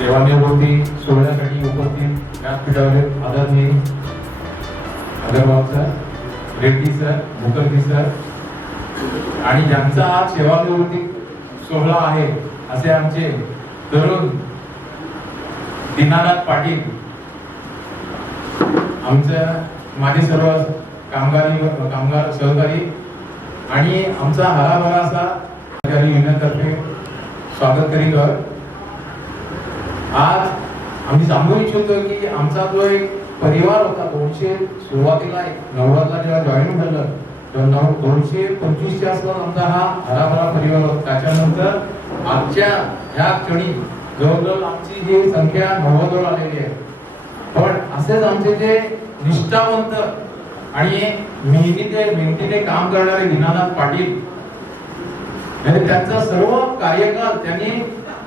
सेवानिवृत्ती सोहळ्यासाठी उपस्थित व्यासपीठावर आदरणीय Agarwal sir, Reddy sir, Mukherjee sir आणि ज्यांचा हा सेवानिवृत्ती सोहळा आहे असे आमचे तरुण दीनानाथ पाटील, आमच्या माझे सर्व कामगार सहकारी आणि आमचा हराभरा असा युनियनतर्फे स्वागत करीत आहोत. आज आम्ही सांगू इच्छितो की आमचा जो एक परिवार होता 200 सुरुवातीला 90ला जेव्हा जॉईन झालं तेव्हा 225च्या आसपास आमचा हा हराभरा परिवार होता. त्याच्यानंतर आजच्या ह्या क्षणी जवळजवळ आमची जी संख्या 90वर आलेली आहे. पण असेच आमचे जे निष्ठावंत आणि मेहनतीने काम करणारे दीनानाथ पाटील, म्हणजे त्यांचा सर्व कार्यकाळ त्यांनी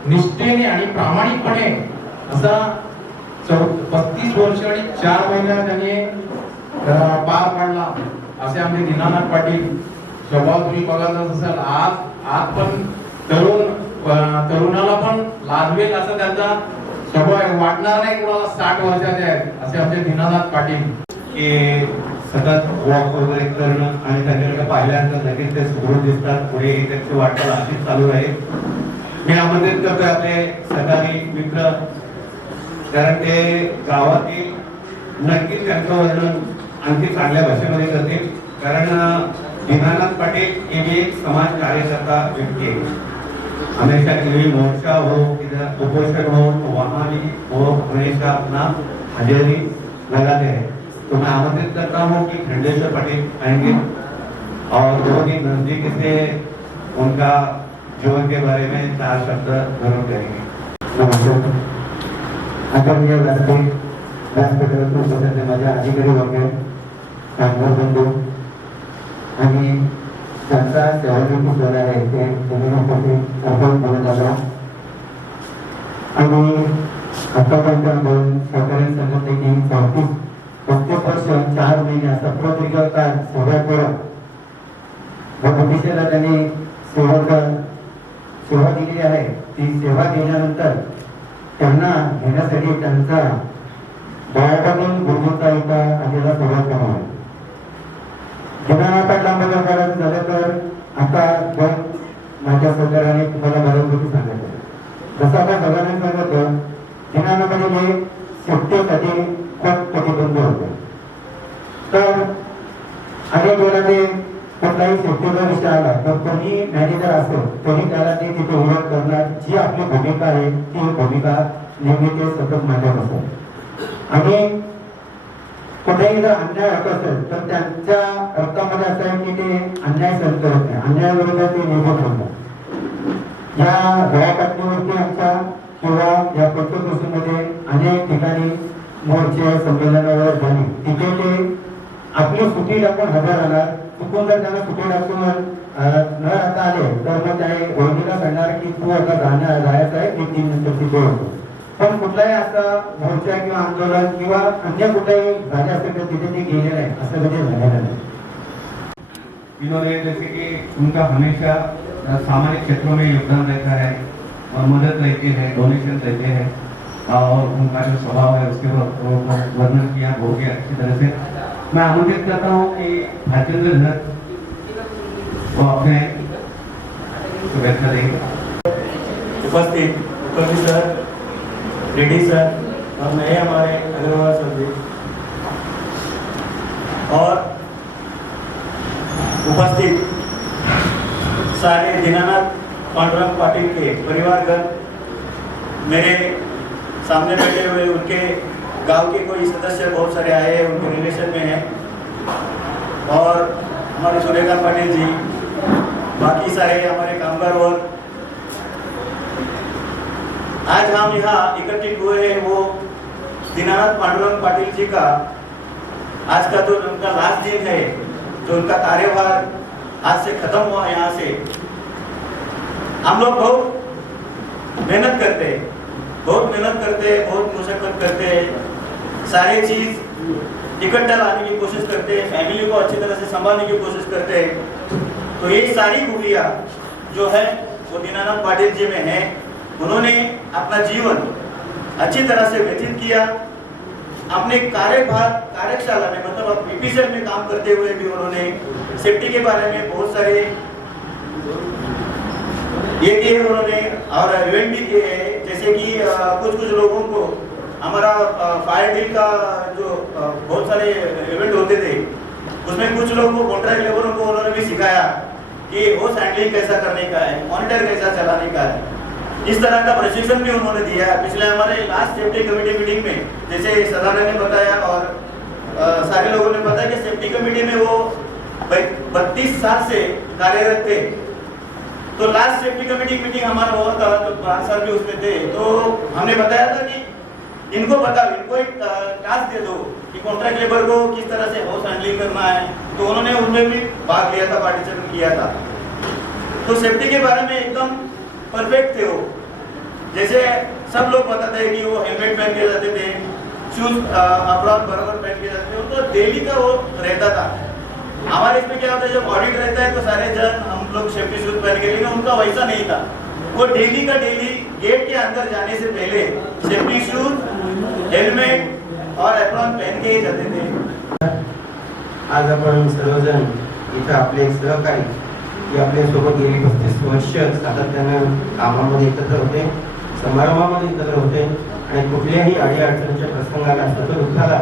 निष्ठेने आणि प्रामाणिकपणे असा 35 वर्ष आणि 4 महिने त्यांनी पार पाडला. असे आमचे दीनानाथ पाटील स्वभाव तुम्ही बघायचं असेल, आज पण तरुणाला पण लाजवेल असं त्यांचा स्वभाव वाटणार नाही कोणाला 60 वर्षाचे आहेत असे आमचे दीनानाथ पाटील. की सतत वॉक वगैरे करणं आणि त्यांच्याकडे पाहिल्यानंतर लगेच ते सुरू दिसतात, पुढे त्यांची वाटचाल अशीच चालू राहील. मी आमंत्रित करतोय आपले सहकारी मित्र, कारण ते गावातील नक्कीच त्यांचं वर्णन आणखी चांगल्या भाषेमध्ये करतील. कारण दीनानाथ पाटील हे एक समाज कार्यकर्ता व्यक्ती आहे. हमेशा कभी मोर्चा हो, इधर उपोषण हो, वहाँ भी वो हमेशा अपना हाजिरी लगाते हैं. तो मैं आमंत्रित करता हूँ कि खंडेश्वर पाटिल आएंगे और बहुत ही नजदीक से उनका जीवन के बारे में 4 शब्द जरूर करेंगे. नमस्कार. आदरणीय व्यासपीठावर उपस्थित माझ्या अधिकारी वर्ग, कामगार बंधू आणि त्यांचा सेवानिवृत्ती झाला आहे ते जमिनीसाठी आपण बोलत आलो आणि आतापर्यंत आपण सहकारी संघटनेची 34 वर्ष 4 महिने असा प्रदीर्घ काळ सेवा करून भविष्याला त्यांनी सेवा दिलेली आहे. ती सेवा दिल्यानंतर त्यांना घेण्यासाठी त्यांचा गावाकडून गुरुचा एका आलेला सुरुवात करावा. दीनानाथ पाटलांबद्दल करायचं झालं तर आता दोन माझ्या सहकार्याने तुम्हाला बऱ्याच गोष्टी सांगायचं. जसं आपण सगळ्यांनी सांगितलं दीनानाथमध्ये हे सेफ्टीसाठी खूप प्रतिबंध होते. तर अनेक वेळा ते कुठलाही सेफ्टीचा विषय आला तर कोणी मॅनेजर असेल तरी त्याला ते तिथे उल्लेख करणार. जी आपली भूमिका आहे ती भूमिका नेहमी ते सतत मांडत असतात आणि कुठेही जर अन्याय होत असेल तर त्यांच्या रक्तामध्ये असं आहे की ते अन्याय सहन करत नाही. अन्यायाविरोधात ते नेहमी बोलतात. या गावापातळीवरती आमच्या किंवा या पंचकृषीमध्ये अनेक ठिकाणी मोर्चे संमेलनावर झाली. तिथे ते आपली सुट्टी टाकून हजर राहणार. चुकून जर त्यांना सुट्टी टाकून न राहता आले तर मग त्या रोहिणीला सांगणार की तू आता जायचं आहे की 3 मिनिटं तिथे होतो. पण कुठलाही असा मोर्चा किंवा आंदोलन किंवा अन्य कुठेही झाले असेल तर तिथे ते गेले नाही असं कधी झालेलं नाही. इन्होंने जैसे कि उनका हमेशा सामाजिक क्षेत्रों में योगदान रहता है और मदद रहती है, डोनेशन रहते हैं और उनका जो स्वभाव है उसके वर्णन किया बहुत ही अच्छी तरह से. मैं आमंत्रित करता हूँ कि भाजेंद्र धर वो अपने शुभेच्छा देंगे. उपस्थित कवि सर, रेड्डी सर और नए हमारे अग्रवाल सर जी और उपस्थित सारे दीनानाथ पांडुरंग पाटिल के परिवारगण, मेरे सामने बैठे हुए उनके गांव के कोई सदस्य बहुत सारे आए हैं, उनके रिलेशन में हैं और हमारे सूर्यकांत पाटिल जी, बाकी सारे हमारे कामगार और आज हम यहाँ एकत्रित हुए हैं वो दीनानाथ पांडुरंग पाटिल जी का आज का जो उनका लास्ट दिन है, जो उनका कार्यभार आज से खत्म हुआ. यहाँ से हम लोग बहुत मेहनत करते हैं, बहुत मुशक्कत करते हैं, सारे चीज इकट्ठा लाने की कोशिश करते हैं, फैमिली को अच्छी तरह से संभालने की कोशिश करते हैं. तो ये सारी खूबियाँ जो है वो दीनानाथ पाटिल जी में है. उन्होंने अपना जीवन अच्छी तरह से व्यतीत किया. अपने कार्यशाला में मतलब पीपीसीएल में काम करते हुए भी उन्होंने सेफ्टी के बारे में बहुत सारे ये किए उन्होंने और इवेंट भी किए हैं. जैसे कि कुछ लोगों को हमारा फायर डील का जो बहुत सारे इवेंट होते थे उसमें कुछ लोगों को कॉन्ट्रैक्ट लेबरों को उन्होंने भी सिखाया कि होस्ट हैंडलिंग कैसा करने का है, मॉनिटर कैसा चलाने का है. इस तरह का प्रशिक्षण भी उन्होंने दिया. पिछले हमारे लास्ट सेफ्टी कमेटी मीटिंग में जैसे सदानंद ने बताया और सारे लोगों ने बताया कि सेफ्टी कमेटी में वो 32 साल से कार्यरत थे. तो लास्ट सेफ्टी कमेटी मीटिंग हमारा हुआ था तो 5 साल भी उसमें थे. तो हमने बताया था कि इनको बताओ, इनको एक टास्क दे दो कि कॉन्ट्रैक्ट लेबर को किस तरह से हाउस हैंडलिंग करना है. तो उन्होंने उनमें भी भाग लिया था, पार्टिसिपेट किया था. तो सेफ्टी के बारे में एकदम परफेक्ट थे वो. जैसे सब लोग बताते हैं कि वो हेलमेट पहन के जाते थे, शूज अपराध बराबर पहन के जाते थे. तो डेली का वो रहता था. हमारे इसमें क्या होता है जब ऑडिट रहता है तो सारे जन हम लोग सेफ्टी शूज पहन के, लेकिन उनका वैसा नहीं था. वो डेली का डेली गेट के अंदर जाने से पहले सेफ्टी शूज, हेलमेट और एप्रॉन पहन के ही जाते थे. आज आपण सर्वजण इथं आपले सहकारी की आपल्या सोबत गेली 35 वर्ष सातत्यानं कामामध्ये एकत्र होते, समारंभामध्ये एकत्र होते आणि कुठल्याही अडीअडचणीच्या प्रसंगाला सतत दुःखाला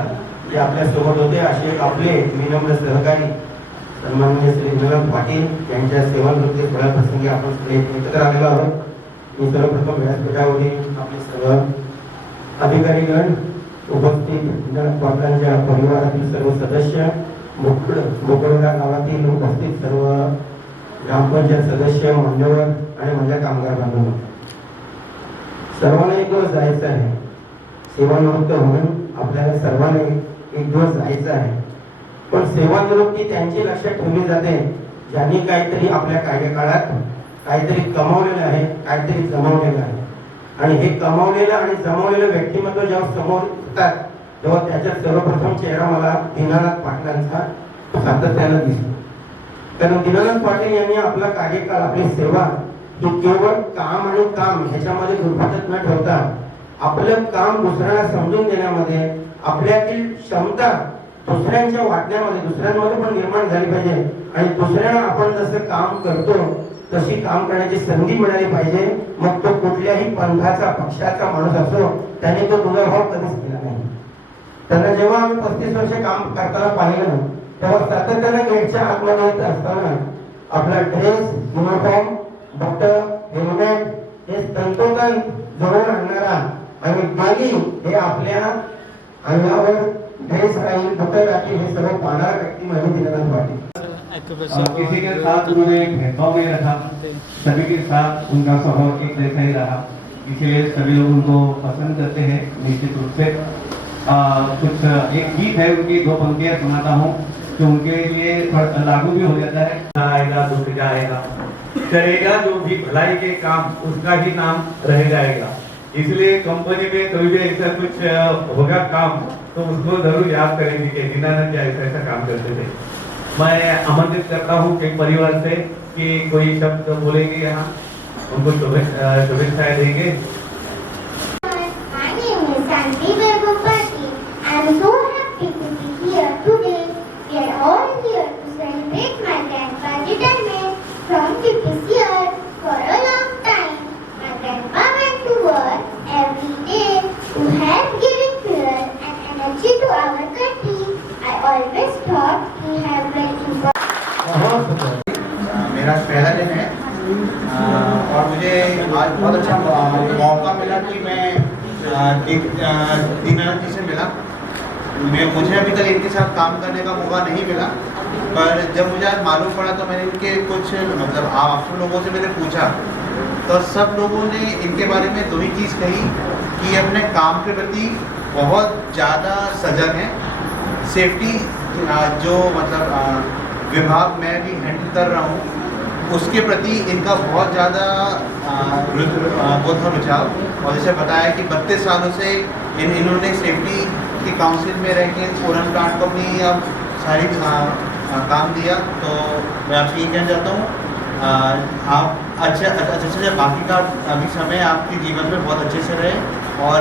ते आपल्या सोबत होते. असे एक आपले विनम्र सहकारी सन्माननीय श्री दीनानाथ पाटील यांच्या सेवानिवृत्ती सोहळ्याप्रसंगी आपण सगळे एकत्र आलेलो आहोत. मी सर्वप्रथम व्यासपीठावरील आपले सर्व अधिकारीगण, उपस्थित दीनानाथ पाटलांच्या परिवारातील सर्व सदस्य, मोकळा गावातील उपस्थित सर्व ग्रामपंचायत सदस्य, मान्यवर आणि माझ्या कामगार बांधवांनो, सर्वांना एक दिवस जायचं आहे. सेवानिवृत्त होऊन आपल्याला सर्वांना एक दिवस जायचं आहे. पण सेवानिवृत्ती त्यांची लक्षात ठेवली जाते ज्यांनी काहीतरी आपल्या कार्यकाळात काहीतरी कमावलेलं आहे, काहीतरी जमवलेलं आहे. आणि हे कमावलेलं आणि जमवलेलं व्यक्तिमत्व जेव्हा समोर येतात तेव्हा त्याच्यात सर्वप्रथम चेहरा मला दीनानाथ पाटलांचा सातत्यानं दिसतो. कारण दीनानाथ पाटील यांनी आपला कार्यकाळ, आपली सेवा ही केवळ काम आणि काम ह्याच्यामध्ये गुरफटत न ठेवता आपलं काम दुसऱ्यांना समजून देण्यामध्ये, आपल्यातील क्षमता दुसऱ्यांच्या वाटण्यामध्ये, दुसऱ्यांमध्ये पण निर्माण झाली पाहिजे आणि दुसऱ्यांना आपण जसं काम करतो तशी काम करण्याची संधी मिळाली पाहिजे. मग तो कुठल्याही पंथाचा, पक्षाचा माणूस असो, त्याने तो दुराभाव कधीच केला नाही. त्यांना जेव्हा आम्ही 35 वर्ष काम करताना पाहिलं तेव्हा सातत्याने गेटच्या आतमध्ये येत असताना आपला ड्रेस, युनिफॉर्म, बूट, हेल्मेट हे तंतोतंत जवळ आणणारा आणि बागी हे आपल्या अंगावर ड्रेस राहील, बूट राहील हे सर्व पाहणारा व्यक्ती म्हणजे दीनानाथ पाटील. किसी के साथ उन्होंने भेदभाव नहीं रखा, सभी के साथ उनका स्वभाव एक जैसा ही रहा, इसलिए सभी लोग उनको पसंद करते हैं निश्चित रूप से. कुछ एक गीत है उनकी, 2 पंक्तियां सुनाता हूँ जो उनके लिए थोड़ा लागू भी हो जाता है. आएगा दुख जाएगा, करेगा जो भी भलाई के काम उसका ही नाम रह जाएगा. इसलिए कंपनी में कोई भी ऐसा कुछ होगा काम तो उसको जरूर याद करेंगे कि दीनानंद जी ऐसा ऐसा काम करते थे. मैं आमंत्रित करता हूँ एक परिवार से कि कोई शब्द बोलेंगे यहाँ, उनको शुभेच्छाएं देंगे. My name is Santi Vergopati. I am so happy to be here today. We are all here to celebrate my grandpa's retirement from DPCR for a long time. My grandpa went to work every day to help giving fuel and energy to our country. I always thought he had very important. मेरा पहला दिन है और मुझे आज बहुत अच्छा मौका मिला कि मैं दीनानाथ जी से मिला. मुझे अभी तक इनके साथ काम करने का मौका नहीं मिला, पर जब मुझे आज मालूम पड़ा तो मैंने इनके कुछ मतलब आप लोगों से मैंने पूछा तो सब लोगों ने इनके बारे में 2 ही चीज़ कही कि अपने काम के प्रति बहुत ज़्यादा सजग हैं. सेफ्टी जो मतलब विभाग मैं भी हैंडल कर रहा हूँ उसके प्रति इनका बहुत ज़्यादा वो था रुझाव. और जैसे बताया कि 32 सालों से इन्होंने सेफ्टी की काउंसिल में रह के फोरन प्लांट को अपनी अब सारी काम दिया. तो मैं आपसे ये कहना चाहता हूँ आप अच्छे से बाकी का अभी समय आपके जीवन में बहुत अच्छे से रहे और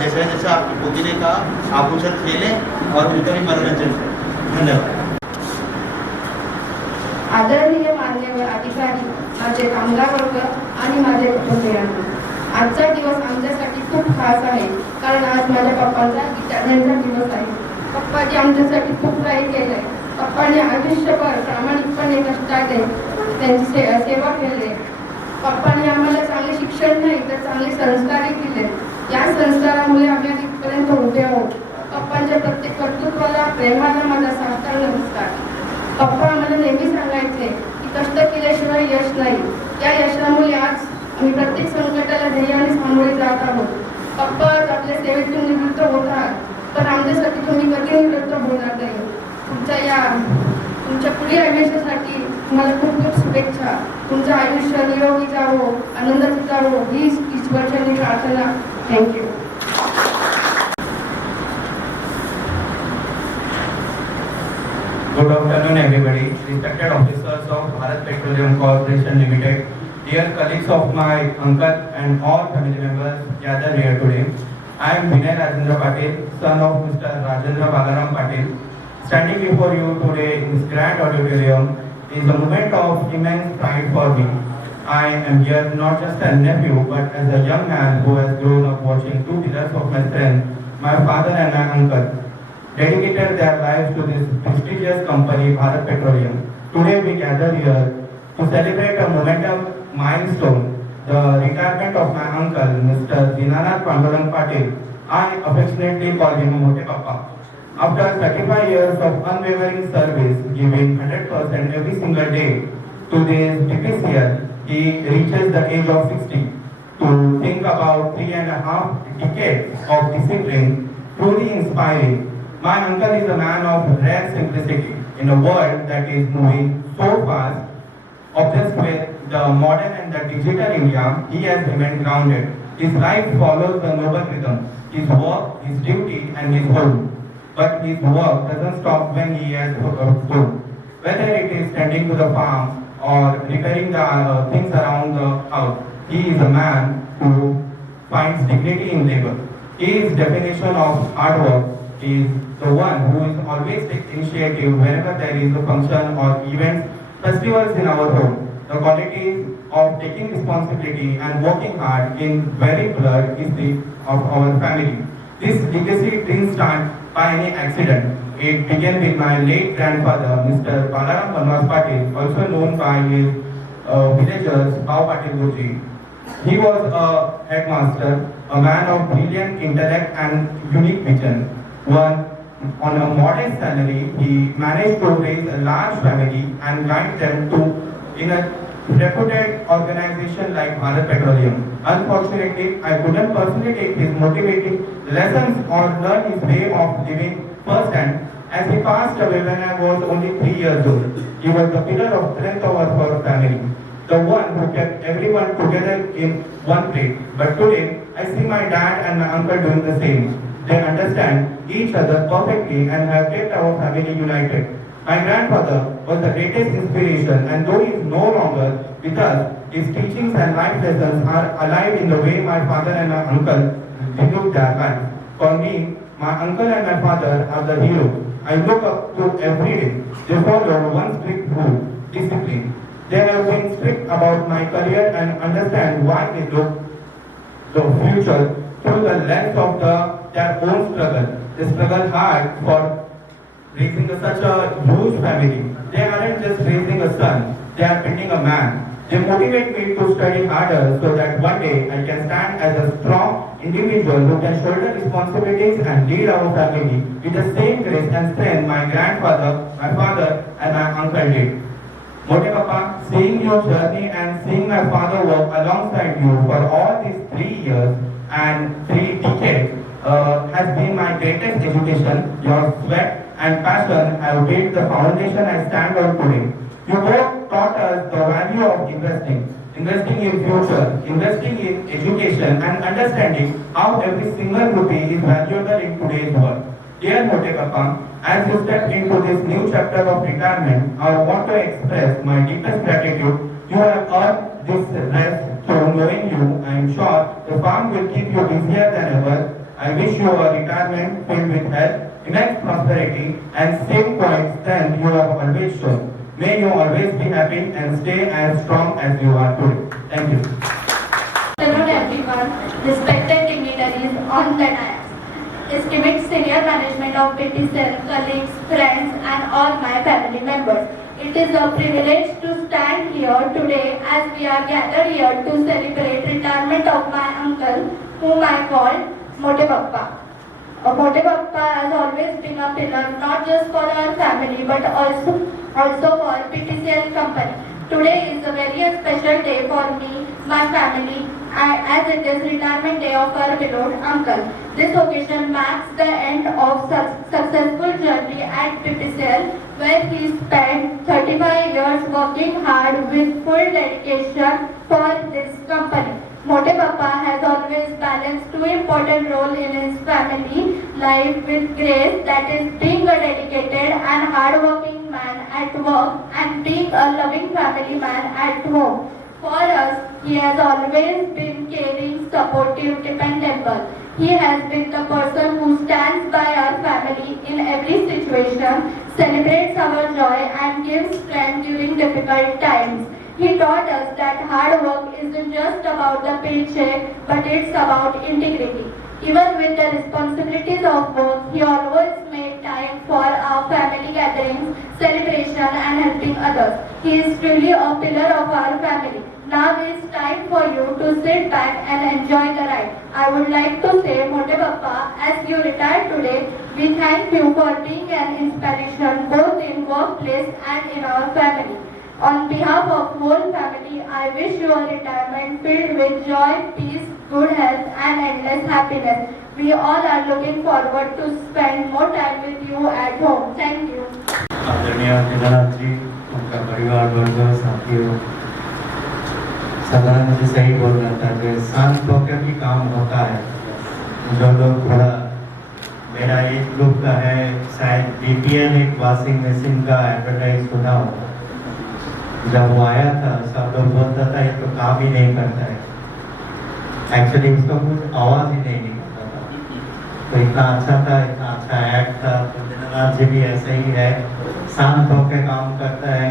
जैसे जैसे आपकी पोती ने कहा आप उनसे खेलें और उनका भी मनोरंजन करें. धन्यवाद. आदरणीय मान्यवर अधिकारी, माझे कामगार वर्ग आणि माझे कुटुंबियांना, आजचा दिवस आमच्यासाठी खूप खास आहे कारण आज माझ्या पप्पांचा रिटायरमेंटचा दिवस आहे. पप्पाजी आमच्यासाठी खूप काही केलंय. पप्पाने आयुष्यभर प्रामाणिकपणे कष्टाने त्यांची सेवा केली. पप्पाने आम्हाला चांगले शिक्षण नाही तर चांगले संस्कारही दिले. या संस्कारामुळे आम्ही इथपर्यंत उभे आहोत. पप्पांच्या प्रत्येक कर्तृत्वाला, प्रेमाला माझा साष्टांग नमस्कार. पप्पा आम्हाला नेहमी सांगायचे की कष्ट केल्याशिवाय यश नाही. या यशामुळे आज आम्ही प्रत्येक संकटाला धैर्याने सामोरे जात आहोत. पप्पा आज आपल्या सेवेतून निवृत्त होतात, पण आमच्यासाठी तुम्ही कधी निवृत्त होणार नाही. तुमच्या पुढील आयुष्यासाठी तुम्हाला खूप खूप शुभेच्छा. तुमचं आयुष्य निरोगी जावो, आनंदाचं जावो हीच ईश्वरचरणी प्रार्थना. Thank you. Good afternoon, everybody. Respected officers of Bharat Petroleum Corporation Limited, dear colleagues of my uncle and all family members gathered here today. I am Vinay Rajendra Patil, son of Mr. Rajendra Balaram Patil. Standing before you today in this grand auditorium is a moment of immense pride for me. I am here not just a nephew, but as a young man who has grown up watching 2 pillars of my strength, my father and my uncle, dedicated their lives to this prestigious company, Bharat Petroleum. Today we gather here to celebrate a momentous milestone, the retirement of my uncle, Mr. Dinanath Pandurang Patil. I affectionately call him Mote Papa. After 35 years of unwavering service, giving 100% every single day to this DPCL, he reaches the age of 60 to think about 3.5 decades of discipline, truly inspiring. My uncle is a man of rare simplicity in a world that is moving so fast. Obsessed with the modern and the digital India, he has remained grounded. His life follows the noble rhythm, his work, his duty, and his home. But his work doesn't stop when he has home. Whether it is tending to the farm or repairing the things around the house, he is a man who finds dignity in labor. His definition of hard work is the one who is always takes initiative whenever there is a function or events, festivals in our home. The qualities of taking responsibility and working hard in very blood is the of our family. This legacy didn't start by any accident. It began with my late grandfather, Mr. Balaram Panwas Patil, also known by his villagers, Bhau Patil Gurji. He was a headmaster, a man of brilliant intellect and unique vision. On a modest salary, he managed to raise a large family and guide them in a reputed organization like Bharat Petroleum. Unfortunately, I couldn't personally take his motivating lessons or learn his way of living firsthand, as he passed away when I was only 3 years old. He was the pillar of strength of our family, the one who kept everyone together in one plate. But today, I see my dad and my uncle doing the same. They understand each other perfectly and have kept our family united. My grandfather was the greatest inspiration, and though he is no longer with us, his teachings and life lessons are alive in the way my father and my uncle lived their life. For me, my uncle and my father are the heroes I look up to every day. They follow one strict rule, discipline. They have been strict about my career and understand why they look the future through the lens of their own struggle. They struggle hard for raising such a huge family. They aren't just raising a son, they are building a man. They motivate me to study harder so that one day I can stand as a strong individual who can shoulder responsibilities and lead our family with the same grace and strength my grandfather, my father, and my uncle did. Mote Papa, seeing your journey and seeing my father work alongside you for all these 3 years and 3 decades has been my greatest education. Your sweat and passion have built the foundation I stand on today. You both taught us the value of investing in future, investing in education, and understanding how every single rupee is valuable in today's world. Dear Mote Papa, as you step into this new chapter of retirement, I want to express my deepest gratitude. You have earned this rest through knowing you. I am sure the farm will keep you busier than ever. I wish you a retirement filled with health, immense prosperity, and same quiet strength you have always shown. May you always be happy and stay as strong as you are today. Thank you. Hello everyone, respected dignitaries on the dais, esteemed senior management of BPCL, colleagues, friends, and all my family members. It is a privilege to stand here today as we are gathered here to celebrate retirement of my uncle, whom I call Mote Papa. Mote Papa has always been a pillar not just for our family but also for PTCL company. Today is a very special day for me, my family, as it is retirement day of our beloved uncle. This occasion marks the end of successful journey at PTCL, where he spent 35 years working hard with full dedication for this company. Mote Papa has always balanced two important roles in his family life with grace, that is being a dedicated and hard-working man at work and being a loving family man at home. For us, he has always been caring, supportive, dependable. He has been the person who stands by our family in every situation, celebrates our joy and gives strength during difficult times. He taught us that hard work isn't just about the paycheck, but it's about integrity. Even with the responsibilities of work, he always made time for our family gatherings, celebration and helping others. He is truly a pillar of our family. Now it's time for you to sit back and enjoy the ride. I would like to say, Mote Papa, as you retire today, we thank you for being an inspiration both in workplace and in our family. On behalf of whole family, I wish you a retirement filled with joy, peace, good health and endless happiness. We all are looking forward to spend more time with you at home. Thank you. आदरणीय दीनानाथ जी, उनका परिवार वर्ग, साथियों, सदानंद जी सही बोल रहा था कि शांत होकर भी काम होता है। जो लोग थोड़ा मेरा एक ग्रुप का है, शायद DPN एक वॉशिंग मशीन का एडवर्टाइज सुना होगा। जब वो आया था सब लोग बोलता था ये तो काम ही नहीं करता है, एक्चुअली उसका कुछ आवाज ही नहीं निकलता था। तो इतना अच्छा था, इतना अच्छा एक्ट था। तो दीनानाथ जी भी ऐसे ही है, शांत होकर काम करता है।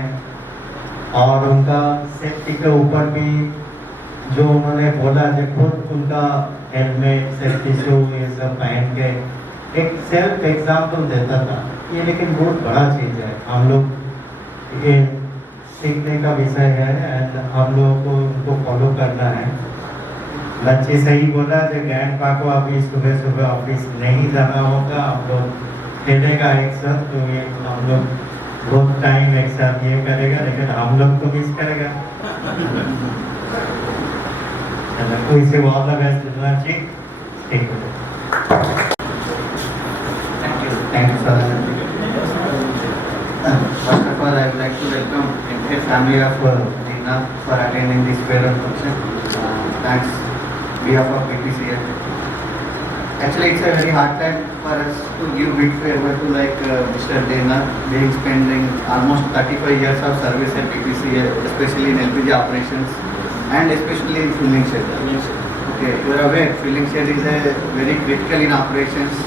और उनका सेफ्टी के ऊपर भी जो उन्होंने बोला जो खुद उनका हेलमेट, सेफ्टी शू ये सब पहन के एक सेल्फ एग्जाम्पल देता था। ये लेकिन बहुत बड़ा चीज़ है, हम लोग ये सीखने का विषय है एंड हम लोगों को उनको फॉलो करना है। लच्छी सही बोला जो ग्रैंडपा को अभी सुबह सुबह ऑफिस नहीं जाना होगा, हम लोग खेलेगा एक साथ, तो ये हम लोग बहुत टाइम एक साथ ये करेगा, लेकिन हम लोग तो मिस करेगा। चलो कोई से ऑल द बेस्ट दीनानाथ जी, ठीक है। Thank you, sir. First of all, I would like to welcome the family of Dina for attending this farewell function. Thanks, behalf of PTCL. Actually, it's a very hard time for us to give big farewell to Mr. Dina, being spending almost 35 years of service at PTCL, especially in LPG operations and especially in filling shed. Okay, you are aware, filling shed is a very critical in operations.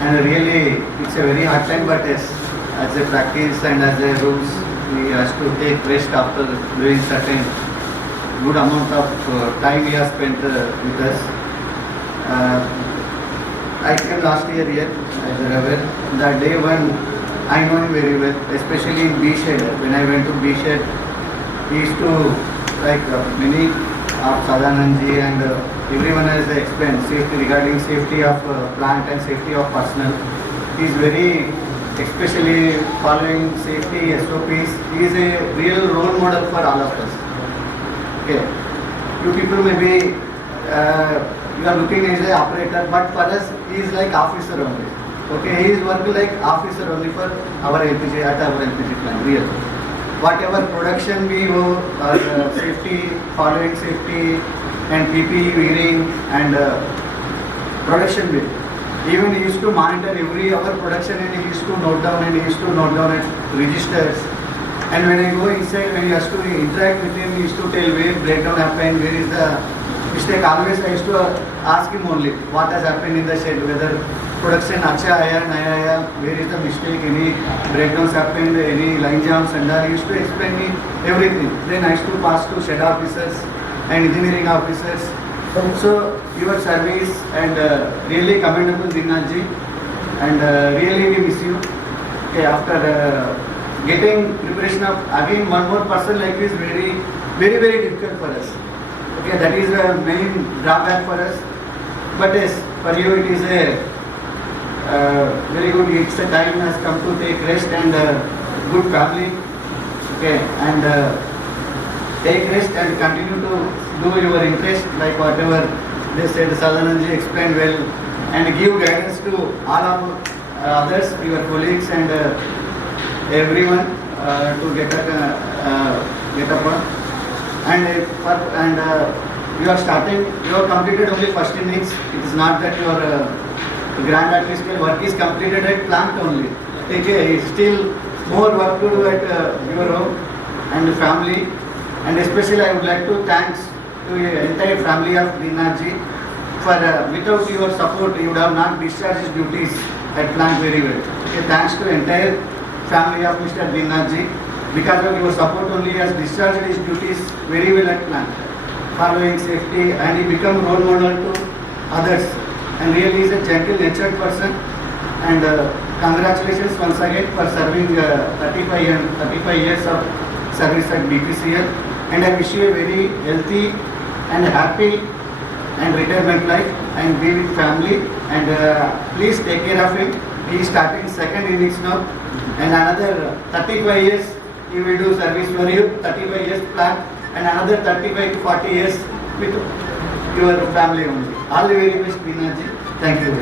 And really, it's a very hard time, but as a practice and as a rules, we have to take rest after doing certain good amount of time we have spent with us. I came last year here, as you are aware. That day when I know him very well, especially in B shed. When I went to B shed, he used to many of Sadanandji and everyone has explained safety regarding safety of plant and safety of personnel. He is very, especially following safety SOPs. He is a real role model for all of us. Okay, you people may be you are looking as an operator, but for us he is like officer only. Okay, he is working like officer only for our LPG at our LPG plant. Real. Whatever production we do, safety, following safety and PPE wearing and production bill. Even he used to monitor every hour production and he used to note down at registers. And when I go inside, when he has to interact with him, he used to tell where breakdown happened, where is the mistake. Always I used to ask him only what has happened in the shed, whether production acha aaya, naya aaya, where is the mistake, any breakdowns happened, any line jams and all. He used to explain me everything. Then I used to pass to shed officers and engineering officers. So your service and really commendable Dinath ji, and really we miss you. Okay, after getting preparation of again one more person like this, very difficult for us. Okay, that is the main drawback for us. But yes, for you it is a very good. It's a time has come to take rest and good family. Okay, and take rest and continue to do your interest like whatever they said. Sadanandji explained well, and give guidance to all of others, your colleagues and everyone to get up on. And you are starting. You have completed only first innings. It is not that your grand athletical work is completed at plant only. Okay, still more work to do at your home and family. And especially I would like to thanks to the entire family of Dinath ji for without your support you would have not discharged his duties at plant very well. Okay, thanks to entire family of Mr. Dinath ji. Because of your support only he has discharged his duties very well at plant, following safety, and he become role model to others. And really is a gentle natured person. And congratulations once again for serving 35 years of service at BPCL. And I wish you a very healthy and happy and retirement life and be with family. And please take care of him. He is starting second innings now, and another 35 years he will do service for you. 35 years plan, and another 35 to 40 years with your family only. All the very best, Dinath ji. Thank you.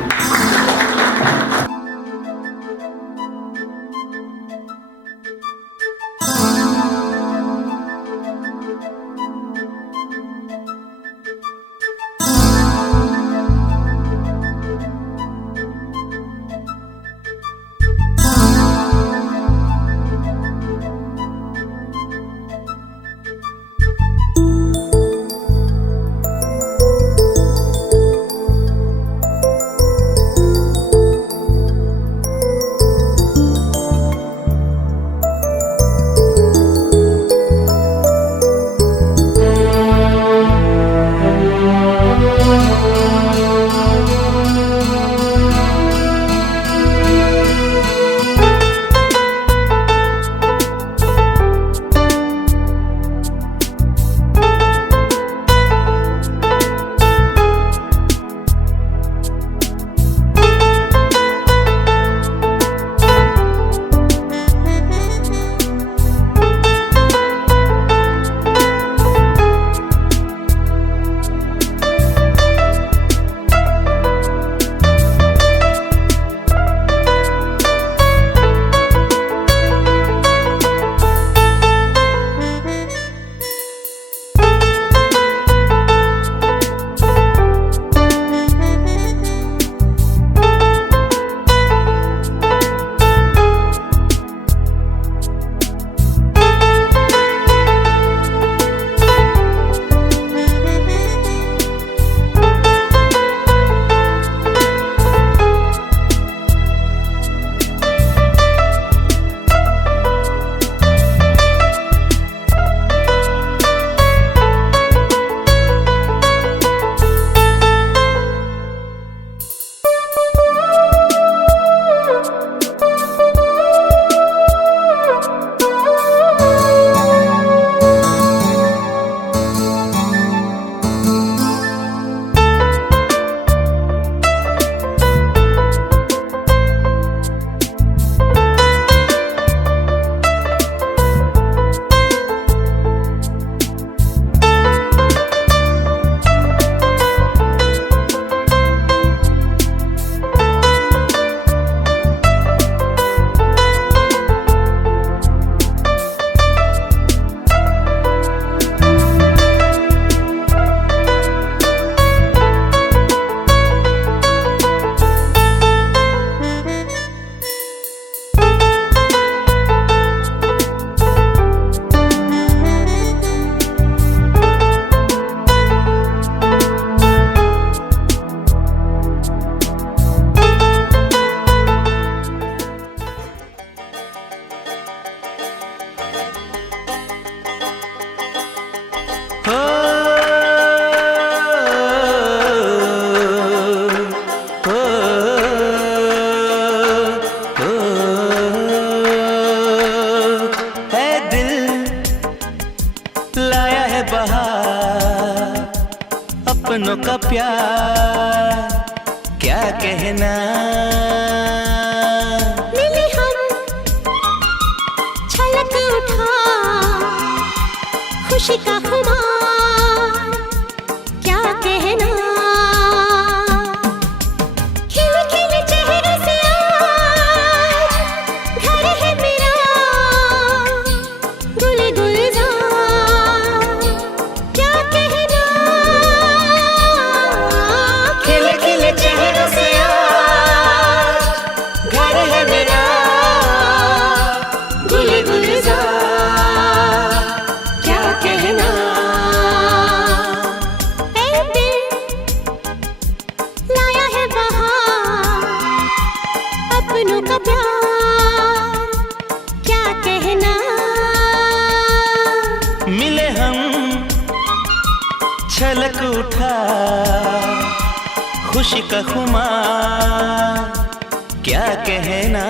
अपनों का प्यार क्या कहना। मिले हम छलक उठा खुशी का खुमार क्या कहना। खिले खिले चेहरे से आज घर है मेरा गुल गुलजार क्या कहना। खिले खिले चेहरे से आज घर है मेरा गुल गुलजार क्या कहना। ऐ दिल लाया है बहार अपनों का प्यार क्या कहना। मिले हम छलक उठा खुशी का खुमार क्या कहना।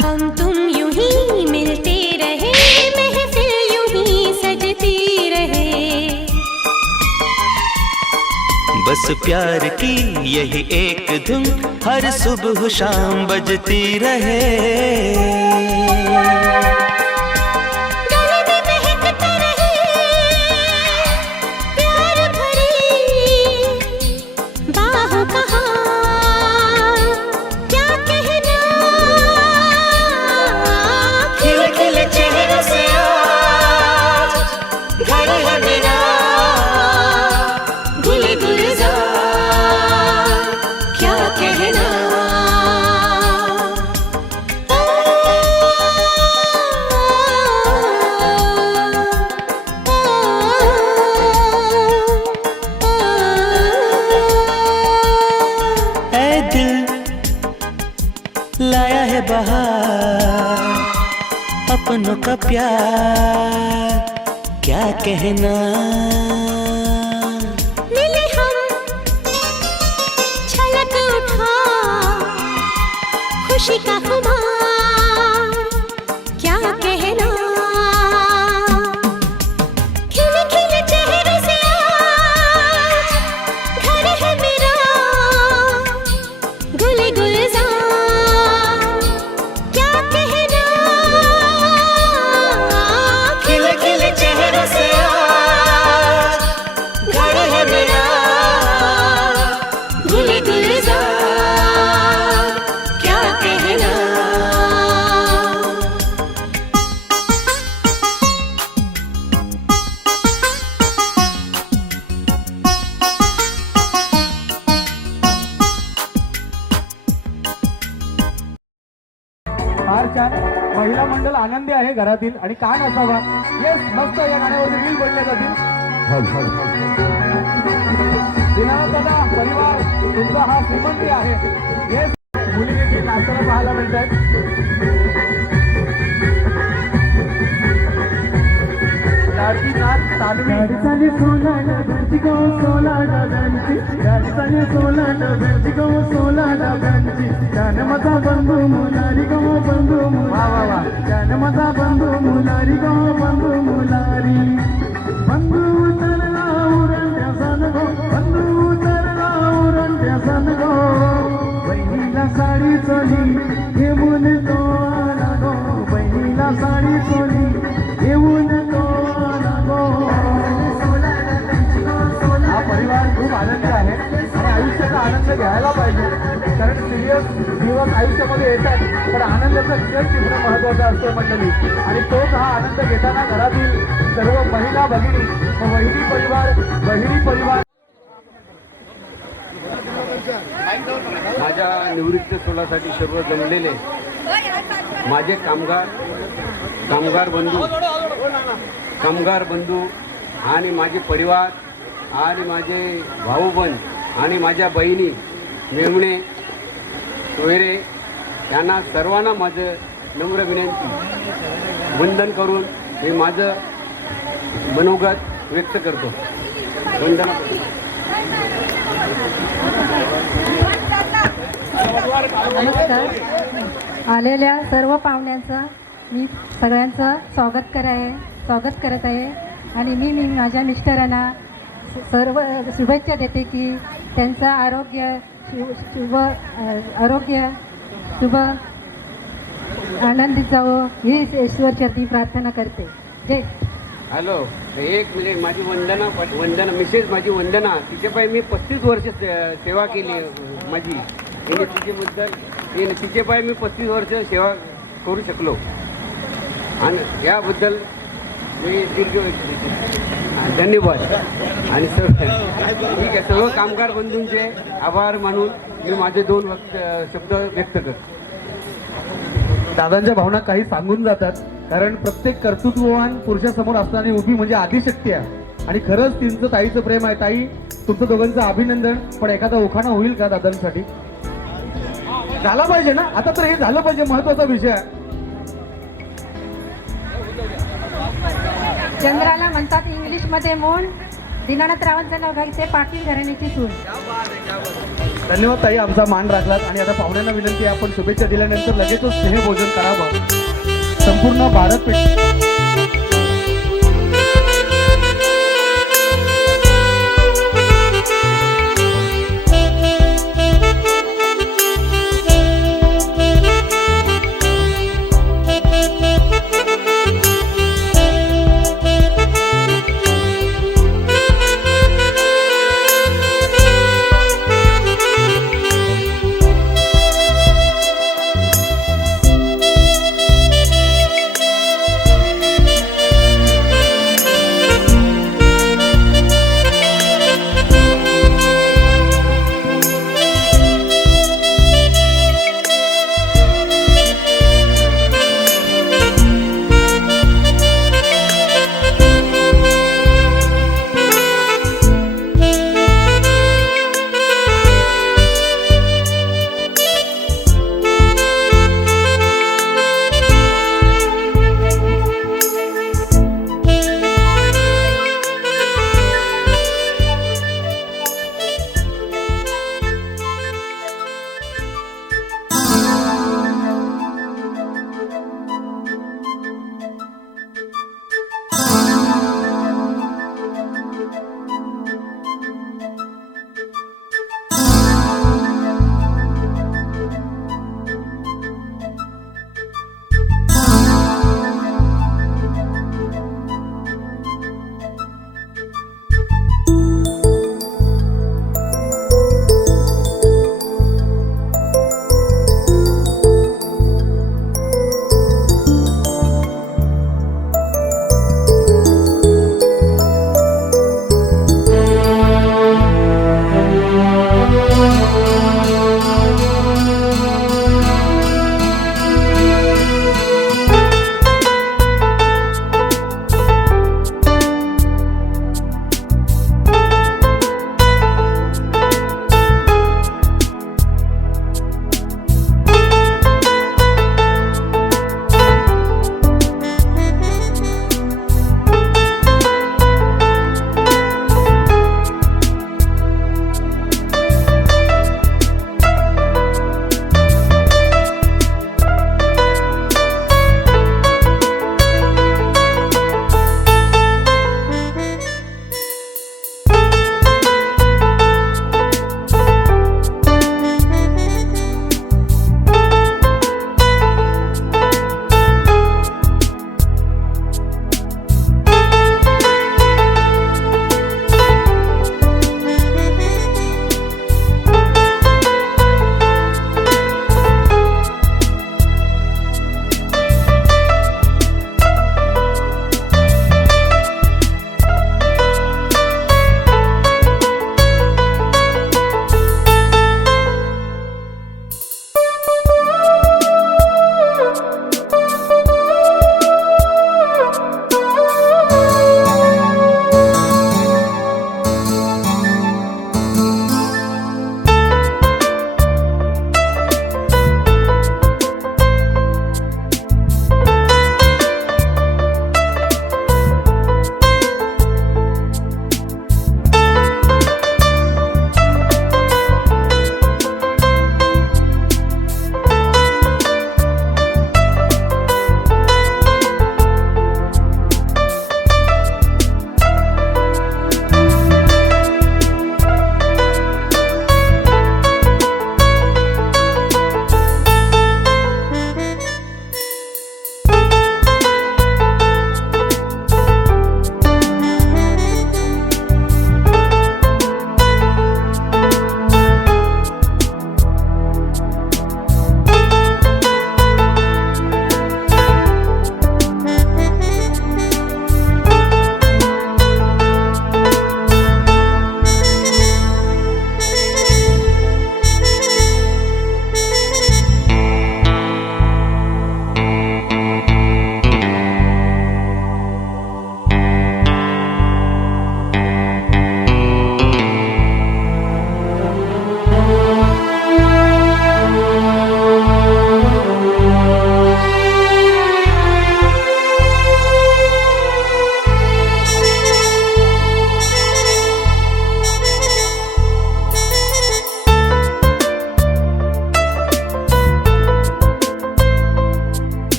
हम तुम यूं ही बस प्यार की यही एक धुन हर सुबह शाम बजती रहे। लाया है बहार अपनों का प्यार, क्या कहना। मिले हम छलक उठा खुशी का खुमार, क्या कहना। खिले खिले चेहरों से आज घर है मेरा गुले गुलजार, फार छान. महिला मंडळ आनंदी आहे घरातील आणि का नसावा. येस, मस्त. या गाण्यावरती रील बनल्या जातील. दिनानाथ दादा परिवार तुमचा हा श्रीमंती आहे. येस, मुली देखील नाचताना पाहायला मिळतात. माझा बंधू मुलारी गो बंधू मुलारी, माझा बंधू मुलारी गो बंधू मुलारी. बंधू उतरला उरंट्या सन गो, बंधू उतरला उरंट्या सन गो. बहिणीला साडी चोली घेऊन तो आला गो, बहिणीला साडी चोली घेऊन तो आला गो. हा परिवार खूप आनंदी आहे आणि आयुष्याचा आनंद घ्यायला पाहिजे, कारण सिरियस दिवस आयुष्यामध्ये येतात पण आनंदाचा क्षण तिथं महत्वाचा असतो मंडळी. आणि तोच हा आनंद घेताना घरातील सर्व महिला भगिनी व बहिणी परिवार. माझ्या निवृत्ती सोहळ्यासाठी सर्व जमलेले माझे कामगार बंधू आणि माझे परिवार आणि माझे भाऊबंद आणि माझ्या बहिणी मेवणे सोयरे यांना सर्वांना माझं नम्र विनंती वंदन करून मी माझं मनोगत व्यक्त करतो. वंदना. नमस्कार. आलेल्या सर्व पाहुण्यांचं मी सगळ्यांचं स्वागत करत आहे आणि मी माझ्या मिस्टरांना सर्व शुभेच्छा देते की त्यांचं आरोग्य शुभ आनंदित जावं ही ईश्वरचरणी प्रार्थना करते. जय. हॅलो, एक मिनिट. माझी वंदना मिसेस माझी वंदना, तिच्यापायी मी 35 वर्ष सेवा केली माझी. तिचे पाय मी 35 वर्ष सेवा करू शकलो आणि याबद्दल मी धन्यवाद. आणि ठीक आहे, सर्व कामगार बंधूंचे आभार मानून मी माझे 2 शब्द व्यक्त करतो. दादांच्या भावना काही सांगून जातात, कारण प्रत्येक कर्तृत्ववान पुरुषासमोर असताना उभी म्हणजे आदिशक्ती आहे आणि खरंच तिचं ताईचं प्रेम आहे. ताई, तुमचं दोघांचं अभिनंदन. पण एखादा उखाणा होईल का दादांसाठी? झाला पाहिजे ना, आता तर हे झालं पाहिजे, महत्वाचा विषय आहे. चंद्राला म्हणतात इंग्लिशमध्ये मून. दीनानाथ रावांचं नाव घ्यायचे पाटील घराण्याची सून. धन्यवाद ताई, आमचा मान राखलात. आणि आता पाहुण्यांना विनंती आहे, आपण शुभेच्छा दिल्यानंतर लगेचच स्नेहभोजन करावं. संपूर्ण भारत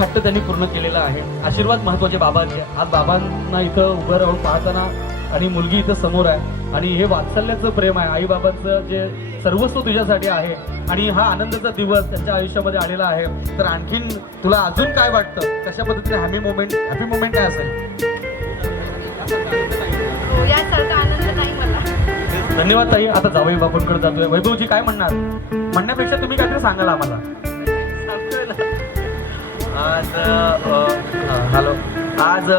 हट्ट त्यांनी पूर्ण केलेला आहे. आशीर्वाद महत्वाचे बाबांचे. आज बाबांना इथं उभं राहून पाहताना आणि मुलगी इथं समोर आहे आणि हे वात्सल्याचं प्रेम आहे. आई बाबांचं जे सर्वस्व तुझ्यासाठी आहे आणि हा आनंदाचा दिवस त्यांच्या आयुष्यामध्ये आलेला आहे. तर आणखीन तुला अजून काय वाटतं, कशा पद्धतीने हॅपी मोमेंट काय असेल? यासारखा आनंद नाही मला. धन्यवाद ताई. आता जावई बापूंकडे जातोय. वैभवजी काय म्हणणार? म्हणण्यापेक्षा तुम्ही काहीतरी सांगाल आम्हाला. हॅलो, आज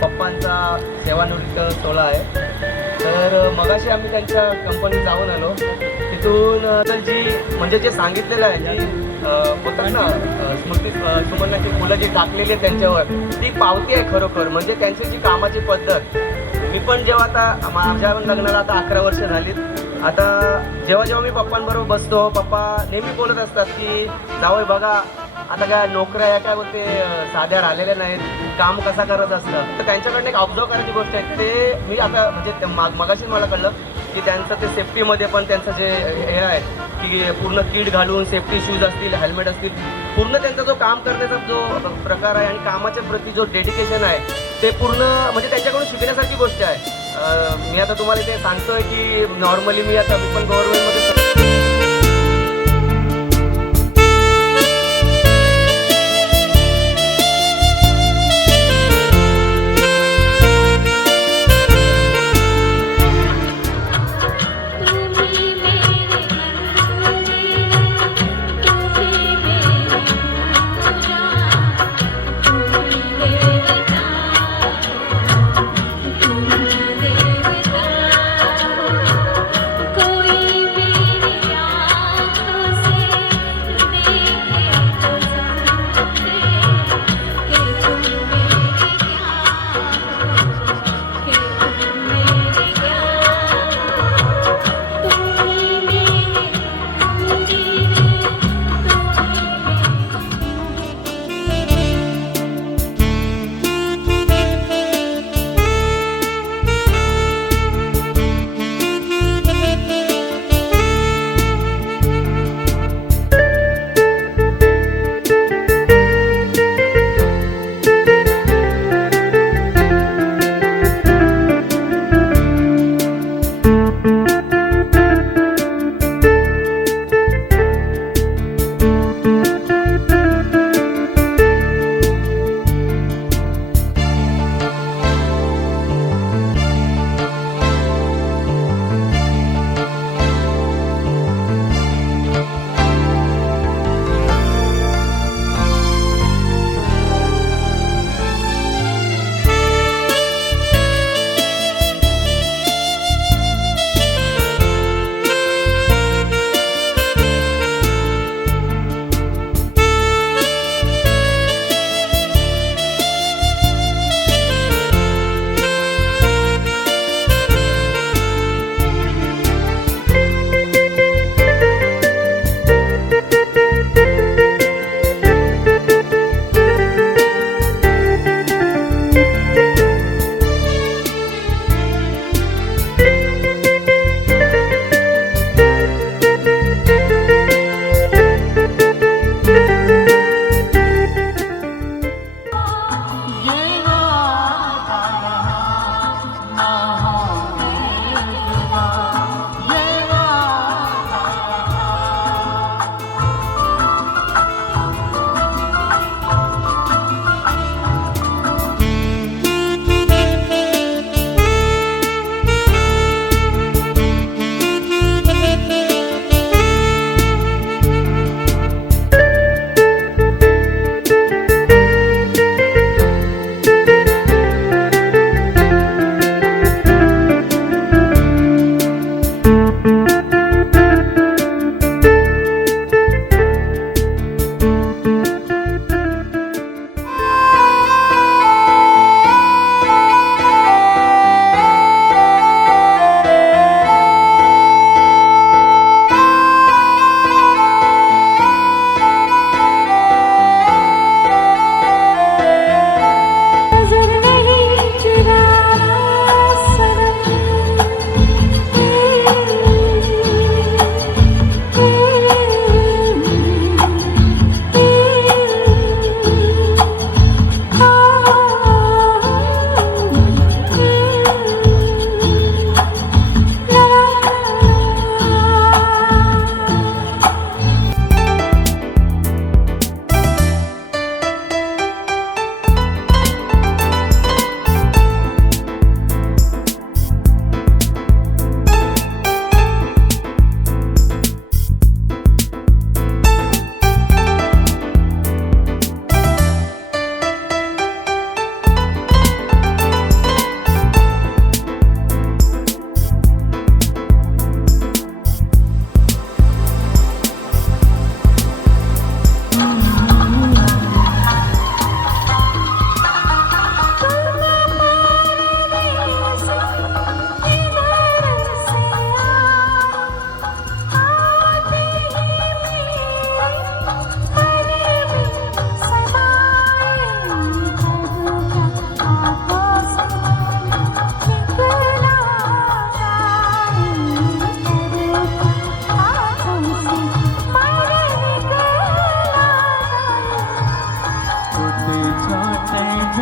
पप्पांचा सेवानिवृत्त सोहळा आहे. तर मगाशी आम्ही त्यांच्या कंपनीत जाऊन आलो. तिथून तर जी म्हणजे जे सांगितलेलं आहे, जी बोलतात ना स्मृती सुमनाची फुलं जी टाकलेली आहे त्यांच्यावर, ती पावती आहे खरोखर. म्हणजे त्यांची जी कामाची पद्धत. मी पण जेव्हा आता माझ्या लग्नाला आता 11 वर्ष झालीत. आता जेव्हा मी पप्पांबरोबर बसतो, पप्पा नेहमी बोलत असतात की जावई बघा आता काय नोकऱ्या या काय बोलते साध्या राहिलेल्या नाहीत, काम कसा करत असतं. तर त्यांच्याकडनं एक ऑब्झर्व करायची गोष्ट आहे. ते मी आता म्हणजे मगाशीच मला कळलं की त्यांचं ते सेफ्टीमध्ये पण त्यांचं जे हे आहे की पूर्ण किट घालून सेफ्टी शूज असतील, हेल्मेट असतील, पूर्ण त्यांचा जो काम करण्याचा जो प्रकार आहे आणि कामाच्या प्रती जो डेडिकेशन आहे ते पूर्ण म्हणजे त्यांच्याकडून शिकण्यासारखी गोष्ट आहे. मी आता तुम्हाला ते सांगतोय की नॉर्मली मी पण गव्हर्नमेंटमध्ये कोई भी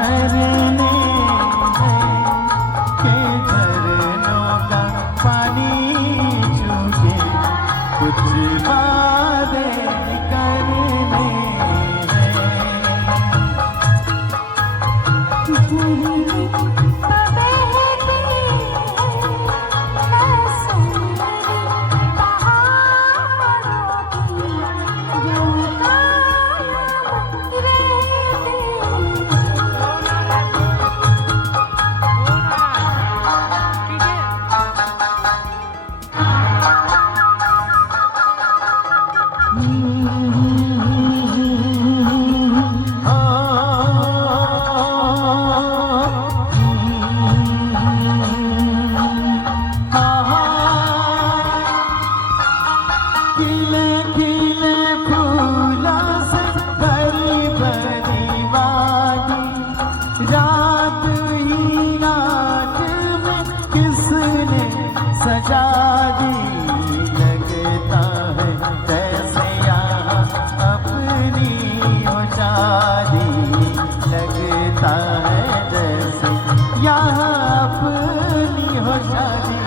झरने हैं के झरनों का पानी छूके कुछ वादे करने खिले खिले फूलों से भरी भरी वादी, रात ही रात में किसने सजा दी। लगता है जैसे यहाँ अपनी हो शादी, लगता है जैसे यहाँ अपनी हो शादी।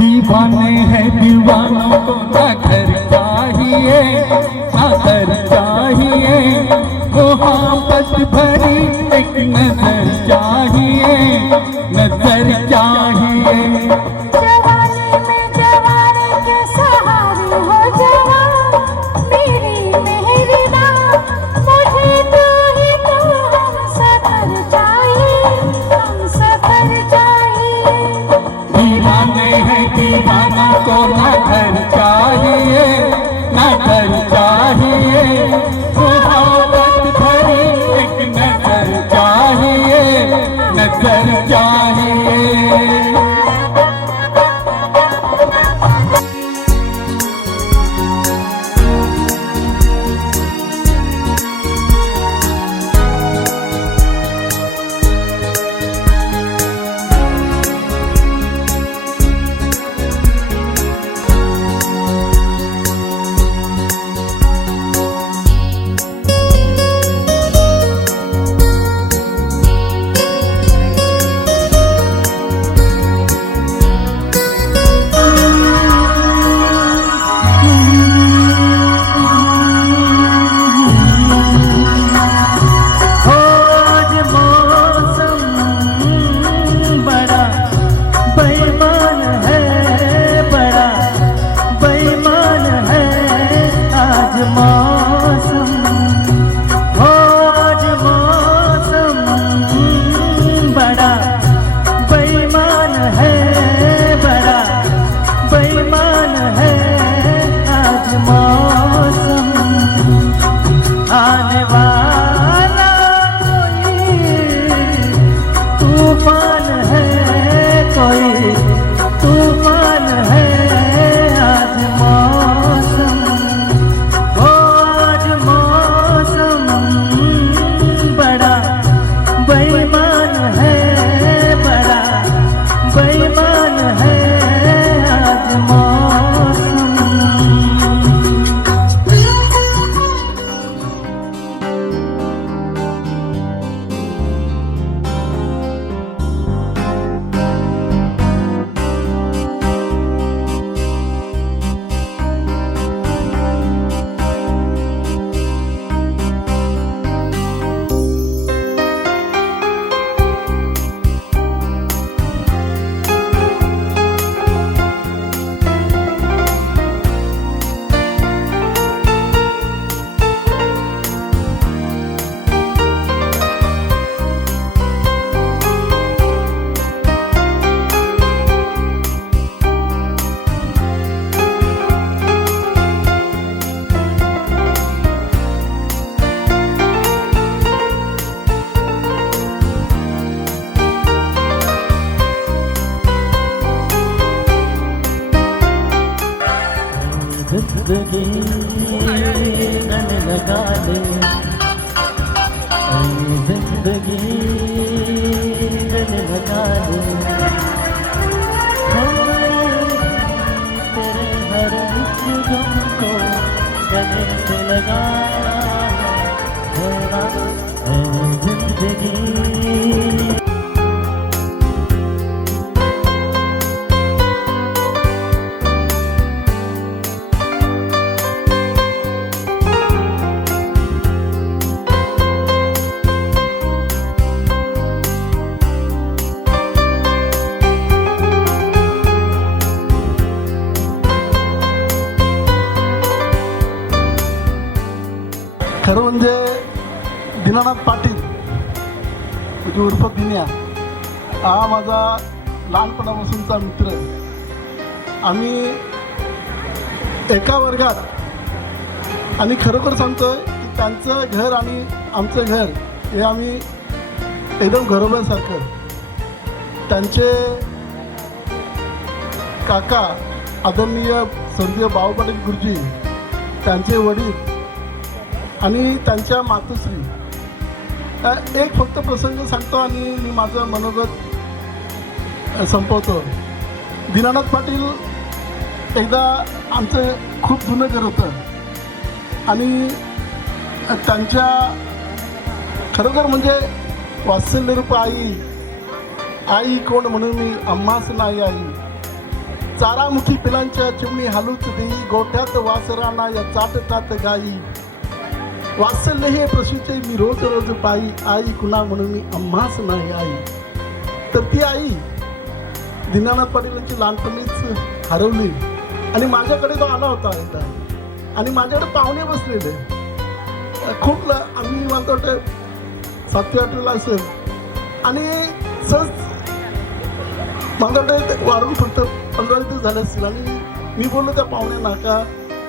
दीवाने हैं दीवानों को ना घर चाहिए ना घर चाहिए, मोहब्बत भरी एक नजर चाहिए, नजर चाहिए। जवानी में जवानी के सहारे हो जवान, मेरी मेहरी माँ, मुझे तो ही तो हम सफर चाहिए, हम सफर चाहिए। दीवाने हैं दीवाना को ना घर चाहिए ना घर चाहिए, मोहब्बत भरी एक नजर चाहिए, नजर चाहिए। मौसम हो आज मौसम बड़ा बेईमान है, बड़ा बेईमान है आज मौसम। आने वाला कोई तूफान है, कोई तूफान है आज मौसम हो आज मौसम बड़ा बेईमान है, बड़ा बेईमान है आज मौसम। जिंदगी गले लगा ले, जिंदगी गले लगा ले, तेरे हर एक गम को गले से लगाया है जिंदगी। खरं म्हणजे दीनानाथ पाटील म्हणजे उर्फ दिन्या हा माझा लहानपणापासूनचा मित्र। आम्ही एका वर्गात आणि खरोखर सांगतोय की त्यांचं घर आणि आमचं घर हे आम्ही एकदम घरोब्यासारखं। त्यांचे काका आदरणीय स्वर्गीय बाबा पाटील गुरुजी, त्यांचे वडील आणि त्यांच्या मातोश्री। एक फक्त प्रसंग सांगतो आणि मी माझं मनोगत संपवतो। दीनानाथ पाटील एकदा आमचं खूप जुनं घर होतं आणि त्यांच्या खरोखर म्हणजे वात्सल्यरूप आई, आई कोण म्हणून मी अम्माच नाही आई, चारामुखी पिलांच्या चिमणी हालूच देई, गोठ्यात वासराना या चाटतात गाई, वात्सल्य हे प्रसूचे मी रोज रोज पायी, आई कुणा म्हणून मी अम्माच नाही आई। तर ती आई दीनानाथ पाटीलांची लहानपणीच हरवली आणि माझ्याकडे तो आला होता एकदा आणि माझ्याकडे पाहुणे बसलेले खूप आम्ही मला वाटतं 7वी-8वीला असेल आणि सहज मला वाटतं वाढून फक्त 15 दिवस झाले असतील आणि मी बोललो त्या पाहुण्यांना का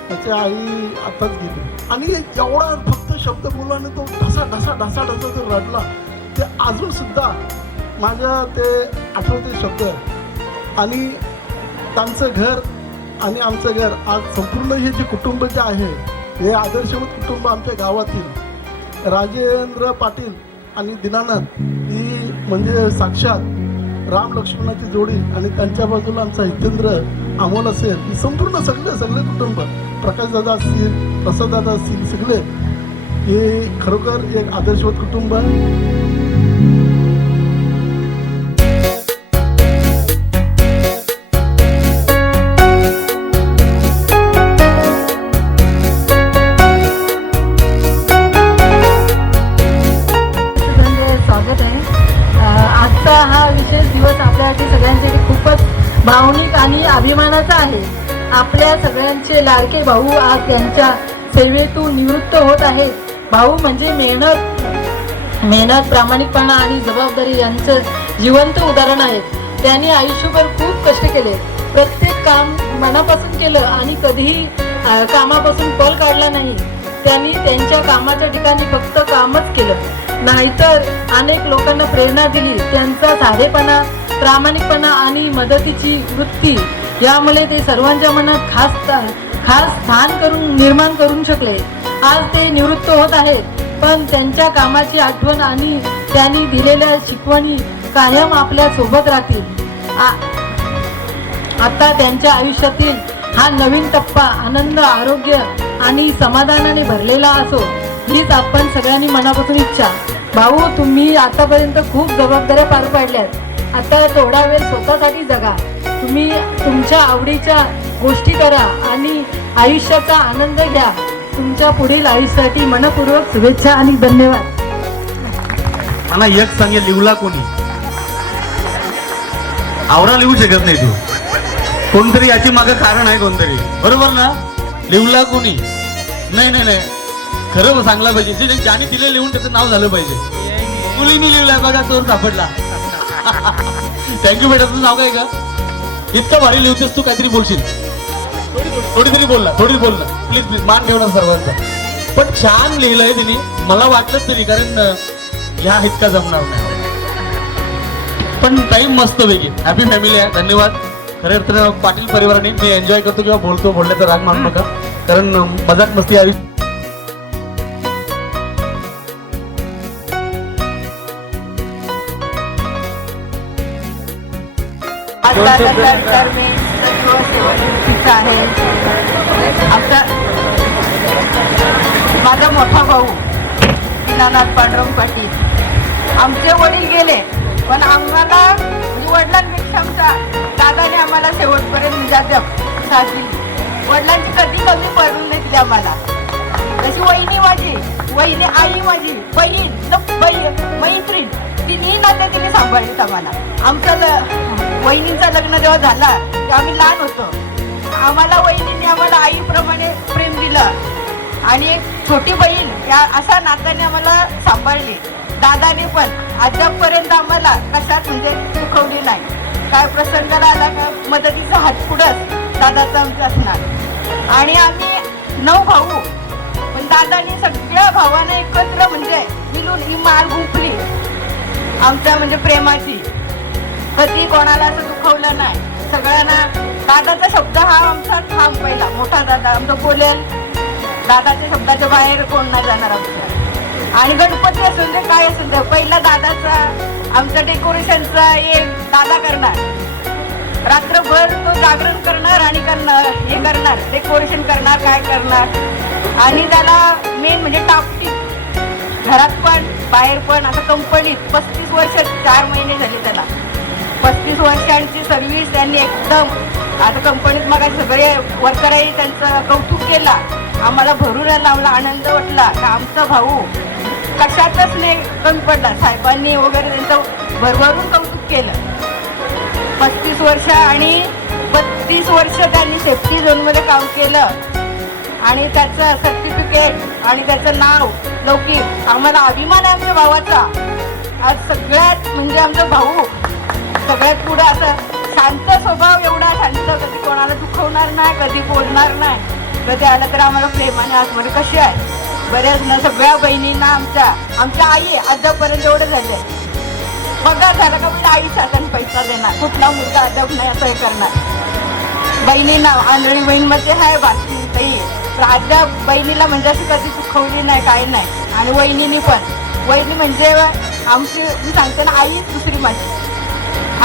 त्याची आई आताच गेली आणि एवढा फक्त शब्द बोलला आणि तो ढसा ढसा ढसा ढसा तो रडला। ते अजूनसुद्धा माझ्या ते आठवते शब्द आणि त्यांचं घर आणि आमचं घर आज संपूर्ण हे जे कुटुंब जे आहे हे आदर्शवत कुटुंब आमच्या गावातील राजेंद्र पाटील आणि दीनानाथ ही म्हणजे साक्षात राम लक्ष्मणाची जोडी आणि त्यांच्या बाजूला आमचा हितेंद्र अमोल असेल ही संपूर्ण सगळे कुटुंब प्रकाशदादा असतील प्रसाददादा असतील सगळे हे खरोखर एक आदर्शवत कुटुंब आहे। भावनिक आणि अभिमानाचा आहे। आपल्या सगळ्यांचे लाडके भाऊ आज त्यांच्या सेवेतून निवृत्त होत आहेत. भाऊ म्हणजे मेहनत, प्रामाणिकपणा आणि जबाबदारी यांचं जिवंत उदाहरण आहेत. त्यांनी आयुष्यभर खूप कष्ट केले, प्रत्येक काम मनापासून केलं आणि कधीही कामापासून पल काढला नाही. त्यांनी त्यांच्या कामाच्या ठिकाणी फक्त कामच केलं, नाहीतर अनेक लोकांना प्रेरणा दिली. त्यांचा साधेपणा, प्रामाणिकपणा आणि मदतीची वृत्ती यामुळे ते सर्वांच्या मनात खास स्थान निर्माण करून शकले. आज ते निवृत्त होत आहेत, पण त्यांच्या कामाची आठवण आणि त्यांनी दिलेल्या शिकवणी कायम आपल्या सोबत राहतील. आता त्यांच्या आयुष्यातील हा नवीन टप्पा आनंद, आरोग्य आणि समाधानाने भरलेला असो, हीच आपण सगळ्यांनी मनापासून इच्छा. भाऊ, तुम्ही आतापर्यंत खूप जबाबदाऱ्या पार पाडल्यात. आता थोडा वेळ स्वतःसाठी जगा. तुम्ही तुमच्या आवडीच्या गोष्टी करा आणि आयुष्याचा आनंद घ्या. तुमच्या पुढील आयुष्यासाठी मनपूर्वक शुभेच्छा आणि धन्यवाद. मला एक सांगे, लिवला कोणी? आवरा लिहू शकत नाही तू. कोणतरी याची मागं कारण आहे, कोणतरी. बरोबर ना? लिवला कोणी? नाही, खरं सांगला पाहिजे. ज्याने तिला लिहून त्याचं नाव झालं पाहिजे. मुलींनी लिहिलंय बघा, चोर सापडला. थँक्यू बेटा. तुझं नाव काय का? इतकं भारी लिहतेस तू, काहीतरी बोलशील. थोडी बोल ना प्लीज मान ठेवणार सर्वांचा. पण छान लिहिलंय तिने, मला वाटलंच तरी, कारण ह्या इतका जमणार नाही. पण टाईम मस्त पैकी. हॅपी फॅमिली आहे. धन्यवाद. खरं तर पाटील परिवाराने मी एन्जॉय करतो किंवा बोलण्याचा राग मानू नका, कारण मजाक मस्ती आयुष्य. तर मी सेवानिवृत्तीचा आहे. माझा मोठा भाऊ दीनानाथ पांडुरंग पाटील. आमचे वडील गेले, पण आम्हाला वडिलांपेक्षा आमच्या दादाने आम्हाला शेवटपर्यंत साथ दिली. वडिलांची कधी कमी पडून नाही दिली आम्हाला. तशी वहिनी आई माझी बहीण मैत्रीण, तिन्ही नाते तिने सांभाळलीत आम्हाला. वहिनींचं लग्न जेव्हा झाला तेव्हा आम्ही लहान होतो. आम्हाला वहिनीने आम्हाला आईप्रमाणे प्रेम दिलं आणि एक छोटी बहीण या अशा नात्याने आम्हाला सांभाळली. दादाने पण अद्यापपर्यंत आम्हाला कशात दुखवली नाही. काय प्रसंग आला का मदतीचा हात पुढंच दादाचा आमचा असणार. आणि आम्ही 9 भाऊ, पण दादाने सगळ्या भावांना एकत्र मिळून ही माळ गुंफली आमच्या प्रेमाची. कधी कोणाला असं दुखवलं नाही. सगळ्यांना दादाचा शब्द हा आमचा ठाम पहिला. मोठा दादा आमचा बोलेल, दादाच्या शब्दाच्या बाहेर कोण नाही जाणार आमच्या. आणि गणपती असून दे काय असून दे, पहिला दादाचा आमच्या डेकोरेशनचा दादा करणार. रात्रभर तो जागरण करणार आणि करणार डेकोरेशन करणार, काय करणार. आणि त्याला मेन टापटीप, घरात पण बाहेर पण. आता कंपनीत 35 वर्ष 4 महिने झाले त्याला. 35 वर्षांची सर्व्हिस त्यांनी एकदम. आता कंपनीत मग सगळे वर्करही त्यांचं कौतुक केला. आम्हाला भरून लावला, आनंद वाटला का आमचा भाऊ कशातच नाही कमी पडला. साहेबांनी वगैरे त्यांचं भरभरून कौतुक केलं. 35 वर्ष आणि 32 वर्ष त्यांनी सेफ्टी झोनमध्ये काम केलं आणि त्याचं सर्टिफिकेट आणि त्याचं नाव लौकिक. आम्हाला अभिमान आहे आमच्या भावाचा. आज सगळ्यात आमचा भाऊ सगळ्यात पुढं असं शांत स्वभाव, एवढा शांत, कधी कोणाला दुखवणार नाही, कधी बोलणार नाही. कधी आलं तर आम्हाला प्रेमाने आसमध्ये कशी आहे. बऱ्याच ना सगळ्या बहिणींना आमच्या आई अद्यापपर्यंत एवढं झालंय. बघा झालं का आई शासन पैसा देणार, कुठला मुलगा अद्याप नाही असं हे करणार. बहिणींना आंधळी बहीणमध्ये आहे बाकी काही, तर अद्याप बहिणीला अशी कधी दुखवली नाही, काय नाही. आणि वहिनीनी पण, वहिनी आमची मी सांगते ना, आईच दुसरी माझी.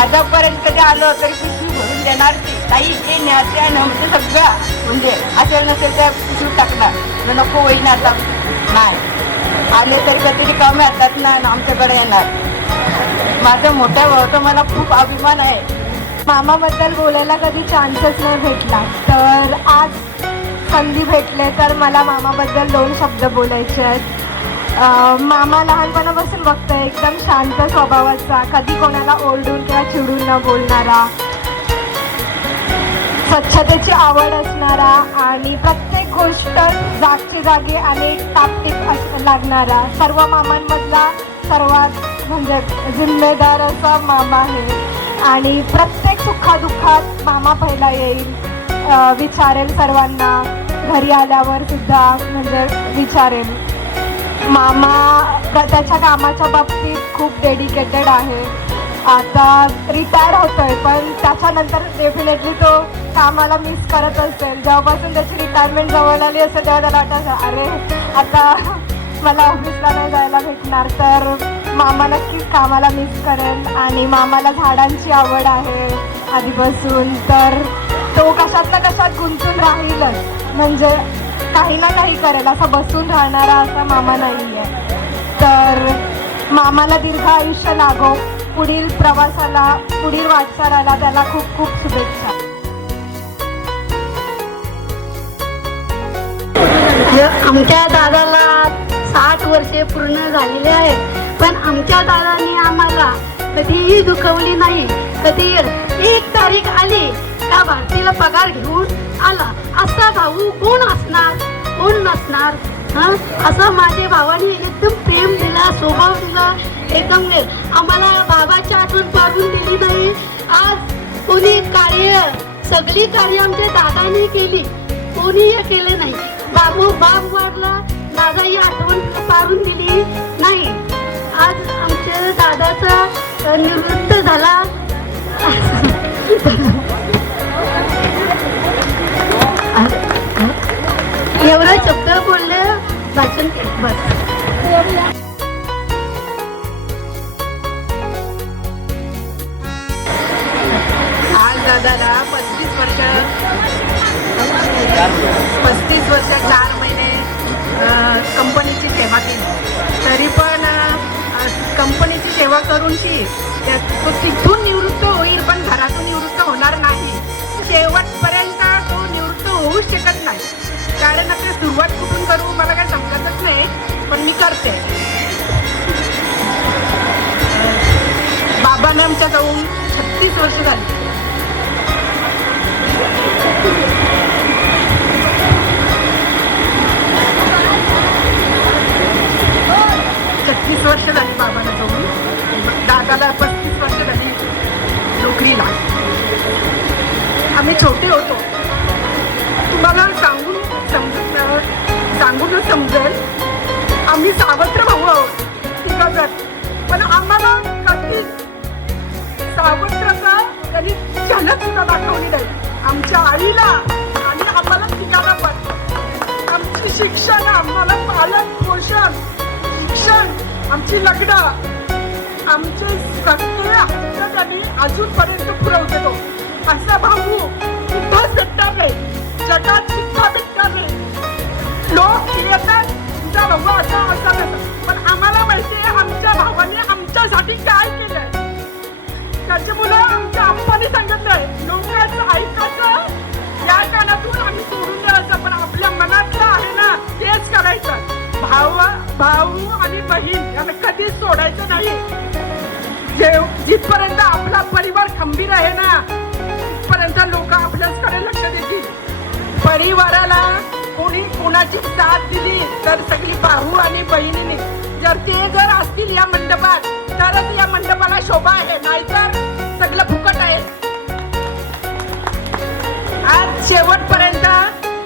अद्यापपर्यंत कधी आलं तरी पिशवी भरून देणार ती. ताई हे न्यायचे नव्हते सगळ्या असेल नसेल त्या पिशवी टाकणार. नको वहिनी आता नाही आले तरी कधी कमी येतात ना आमच्याकडे येणार. माझ्या मोठ्या भावाचा मला खूप अभिमान आहे. मामाबद्दल बोलायला कधी चान्सच नाही भेटला, तर आज संधी भेटले तर मला मामाबद्दल 2 शब्द बोलायचे आहेत. मामा लहानपणापासून बघतोय, एकदम शांत स्वभावाचा, कधी कोणाला ओरडून किंवा चिडून न बोलणारा, स्वच्छतेची आवड असणारा आणि प्रत्येक प्रत्येक गोष्ट जागची जागी आणि टापटीप लागणारा सर्व मामांमधला सर्वात म्हणजे जिम्मेदार असा मामा आहे आणि प्रत्येक सुखादुःखात मामा पहिला येईल, विचारेल सर्वांना, घरी आल्यावर सुद्धा म्हणजे विचारेल. मामा त्याच्या कामाच्या बाबतीत खूप डेडिकेटेड आहे. आता रिटायर होतोय पण त्याच्यानंतर डेफिनेटली तो कामाला मिस करत असेल. जेव्हापासून त्याची रिटायरमेंट जवळ आली असेल तेव्हा त्याला वाटतं अरे आता मला ऑफिसला नाही जायला भेटणार, तर मामा नक्कीच कामाला मिस करेल. आणि मामाला झाडांची आवड आहे आधीपासून, तर तो कशात ना कशात गुंतून राहीलच, म्हणजे काही ना काही करेल, असा बसून राहणारा असा मामा नाही आहे. तर मामाला दीर्घ आयुष्य लागो, पुढील प्रवासाला, पुढील वाटचालाला त्याला खूप खूप शुभेच्छा. आमच्या दादाला 60 वर्षे पूर्ण झालेले आहेत, पण आमच्या दादाने आम्हाला कधीही दुखवली नाही. कधी 1 तारीख आली त्या भारतीला पगार घेऊन आला. असा भाऊ कोण असणार, कोण नसणार. असं माझ्या भावाने एकदम प्रेम दिला, स्वभाव दिला, एकदम आम्हाला बाबाची आठवण पाडून दिली नाही. आज कोणी कार्य, सगळी कार्य आमच्या दादाने केली, कोणीही केले नाही. बाप वाढला, दादा ही आठवण पाडून दिली नाही. आज आमच्या दादाचा निवृत्त झाला. एवढा शब्द बोलले, भाषण केलं बस. आज दादाला 35 वर्ष 4 महिने कंपनीची सेवा केली. तरी पण कंपनीची सेवा करून तो तिथून निवृत्त होईल, पण घरातून निवृत्त होणार नाही. शेवटपर्यंत तो निवृत्त होऊच शकत नाही. कारण आता सुरुवात कुठून करू मला काही समजतच नाही, पण मी करते. बाबांना आमच्या जाऊन 36 वर्ष झाली. वर्ष झाली बाबांना जाऊन. दादाला 35 वर्ष झाली नोकरीला. आम्ही छोटे होतो, तुम्हाला सांगून समजेल. आम्ही सावत्र भाऊ आहोत तिघजण, पण आम्हाला कधी सावत्रचा त्यांनी झलक सुद्धा दाखवली नाही. आमच्या आईला आणि आम्हाला तिघांना पण. आमची शिक्षण, आम्हाला पालन पोषण, शिक्षण, आमची लग्न, आमचे सगळे हक्क त्यांनी अजूनपर्यंत पुरवते. तो असा भाऊ कुठंच भेटणार नाही, जगात सुद्धा भेटणार नाही. लोक येतात तुमचा भाऊ असा असा नसतं, पण आम्हाला माहिती आहे आमच्या भावाने आमच्यासाठी काय केलंय. त्याच्यामुळं आमच्या आप्पाने सांगितलंय लोकांचं ऐकायचं, या कानातून आम्ही सोडून द्यायचं, पण आपल्या मनातलं आहे ना तेच करायचं. भाऊ आणि बहीण यांना कधीच सोडायचं नाही. जिथपर्यंत आपला परिवार खंबीर आहे ना तिथपर्यंत लोक आपल्याचकडे लक्ष देतील. परिवाराला कोणाची साथ दिली तर सगळी भाऊ आणि बहिणीने, जर असतील या मंडपात तरच या मंडपाला शोभा आहे, नाहीतर सगळं फुकट आहे. आज शेवटपर्यंत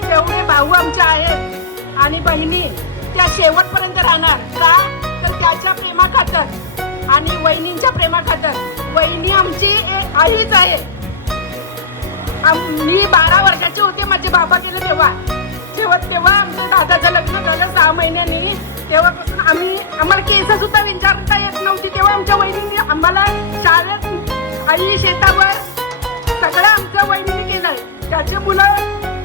तेवढे भाऊ आमचे आहेत आणि बहिणी त्या शेवटपर्यंत राहणार. का तर त्याच्या प्रेमाखातर आणि वहिनींच्या प्रेमाखातर. वहिनी आमची आईच आहे. मी 12 वर्षाची होते, माझे बाबा गेले तेव्हा आमच्या दादाचं लग्न झालं 6 महिन्यांनी. तेव्हापासून आम्हाला केस सुद्धा विचारता येत नव्हती. तेव्हा आमच्या वहिनींनी आम्हाला शाळेत, आई शेतावर सगळं आमच्या वहिनीने केलंय. त्याच्यामुळं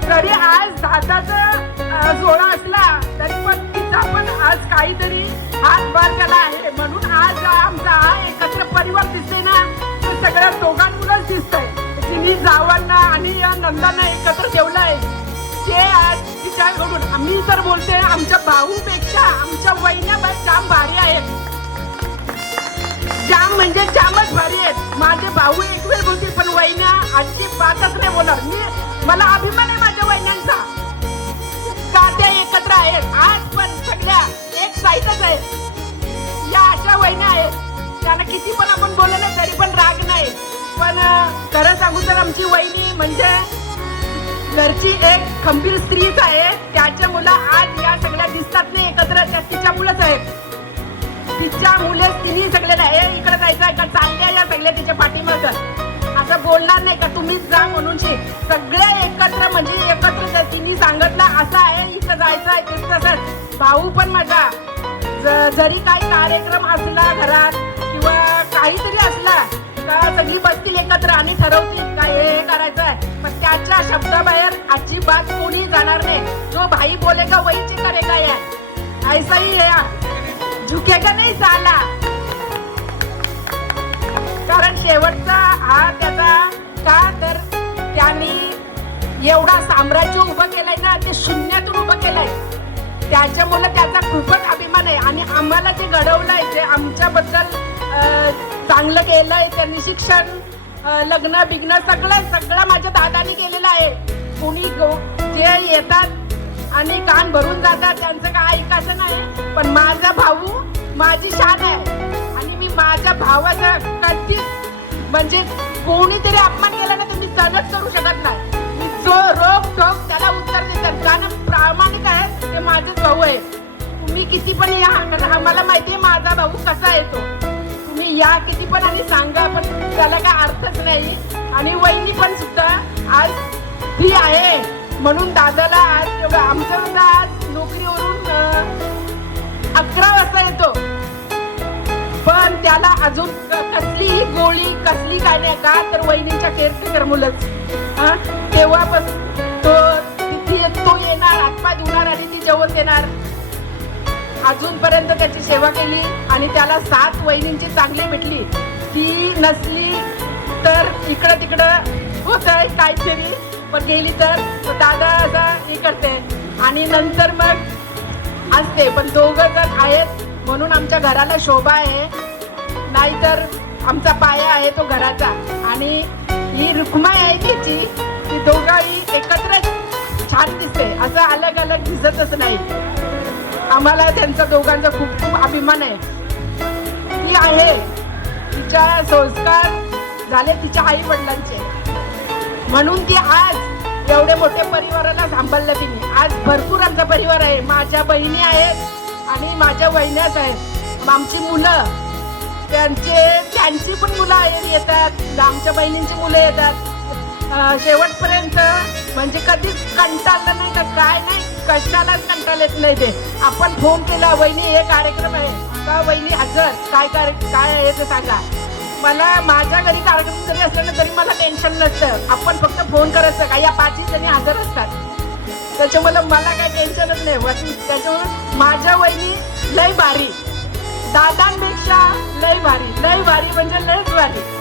जरी आज दादाचा जोडा असला तरी पण तिचा पण आज काहीतरी हातभार त्याला आहे. म्हणून आज आमचा हा एकत्र परिवार दिसतोय ना, तर सगळ्या दोघांमुळंच दिसतंय. तिने जावांना आणि या नंदांना एकत्र ठेवलंय ते आज तिच्याकडून. आम्ही तर बोलते आमच्या भाऊपेक्षा आमच्या वहिन्या जाम भारी आहेत. जाम म्हणजे जामच भारी आहेत. माझे भाऊ एक वेळ बोलतील, पण वहिन्या अजिबातच नाही बोलणार. मला अभिमान आहे माझ्या वहिन्यांचा. एकत्र आहेत, आज पण सगळ्या एक साईडच आहेत. या अशा वहिन्या आहेत, त्यांना किती पण आपण बोललं ना तरी पण राग नाही. पण खरं सांगू तर आमची वहिनी म्हणजे घरची एक खंबीर स्त्रीच आहे. त्याच्या मुलं आज या सगळ्या दिसतात नाही एकत्र, त्या तिच्या मुलंच आहेत. तिच्या मुलेच तिने सगळ्यांना हे इकडे जायचं का चालल्या या सगळ्या तिच्या पाठीमागं. असं बोलणार नाही का तुम्हीच जा म्हणून सगळे एकत्र म्हणजे एकत्र तिने सांगितलं असं आहे इथं जायचं आहे तिथं तसं. भाऊ पण माझा जरी काही कार्यक्रम असला घरात किंवा काहीतरी असला का सगळी बसतील एकत्र आणि ठरवतील का हे करायचं आहे. पण त्याच्या शब्दाबाहेर अजिबात कोणी जाणार नाही. जो भाई बोलेगा वही ची करेगा यार, ऐसा ही है, झुकेगा नाही साला. कारण शेवटचा हा त्याचा का तर त्यांनी एवढा साम्राज्य उभं केलंय ना, ते शून्यातून उभं केलंय. त्याच्यामुळे त्याचा खूपच अभिमान आहे. आणि आम्हाला जे घडवलंय, जे आमच्याबद्दल चांगलं केलंय, त्यांनी शिक्षण, लग्न बिग्न सगळं माझ्या दादानी केलेलं आहे. कोणी जे येतात आणि कान भरून जातात त्यांचं काय ऐकायचं नाही. पण माझा भाऊ माझी शान आहे आणि मी माझ्या भावाचा कधीच म्हणजे कोणीतरी अपमान केला ना तर मी सहनच करू शकत नाही. जो रोख ठोक त्याला उत्तर देतात, कारण प्रामाणिक आहे ते माझेच भाऊ आहे. तुम्ही किती पण या, आम्हाला माहिती आहे माझा भाऊ कसा आहे तो. तुम्ही या किती पण आणि सांगा, पण त्याला काय अर्थच नाही. आणि वहिनी पण सुद्धा आज ती आहे म्हणून दादाला आज आमचं सुद्धा आज नोकरीवरून 11 वाजता येतो, पण त्याला अजून कसलीही गोळी कसली काय नाही का तर वहिनीच्या केअरटेकर मुलंच. तेव्हापासून तो येणार, हातपाय धुणार आणि ती जेवण देणार. अजूनपर्यंत त्याची सेवा केली आणि त्याला 7 वहिनींची चांगली भेटली. ती नसली तर इकडं तिकडं होतंय काहीतरी, पण गेली तर दादा असा हे करते आणि नंतर मग असते. पण दोघं जण आहेत म्हणून आमच्या घराला शोभा आहे, नाहीतर आमचा पाया आहे तो घराचा. आणि ही रुक्माई आहे तिची, ती दोघांही एकत्र छान दिसते, असं अलग अलग दिसतच नाही. आम्हाला त्यांचा दोघांचा खूप खूप अभिमान आहे. ती आहे, तिच्या संस्कार झाले तिच्या आई वडिलांचे म्हणून ती आज एवढे मोठे परिवाराला सांभाळलं तिने. आज भरपूर आमचा परिवार आहे, माझ्या बहिणी आहेत आणि माझ्या वहिन्याच आहेत. आमची मुलं त्यांची पण मुलं येतात, आमच्या बहिणींची मुलं येतात. शेवटपर्यंत म्हणजे कधीच कंटाळलं नाही का काय नाही, कशालाच कंटाळ येत नाही. ते आपण फोन केला वहिनी हे कार्यक्रम आहे का वहिनी हजर, काय आहे ते सांगा. मला माझ्या घरी कार्यक्रम जरी असला ना तरी मला टेन्शन नसतं. आपण फक्त फोन करायचं का या 5 जणी हजर असतात, त्याच्यामुळे मला काही टेन्शनच नाही. त्याच्यामुळे माझ्या वहिनी लय भारी, दादांपेक्षा लय भारी म्हणजे लयच भारी.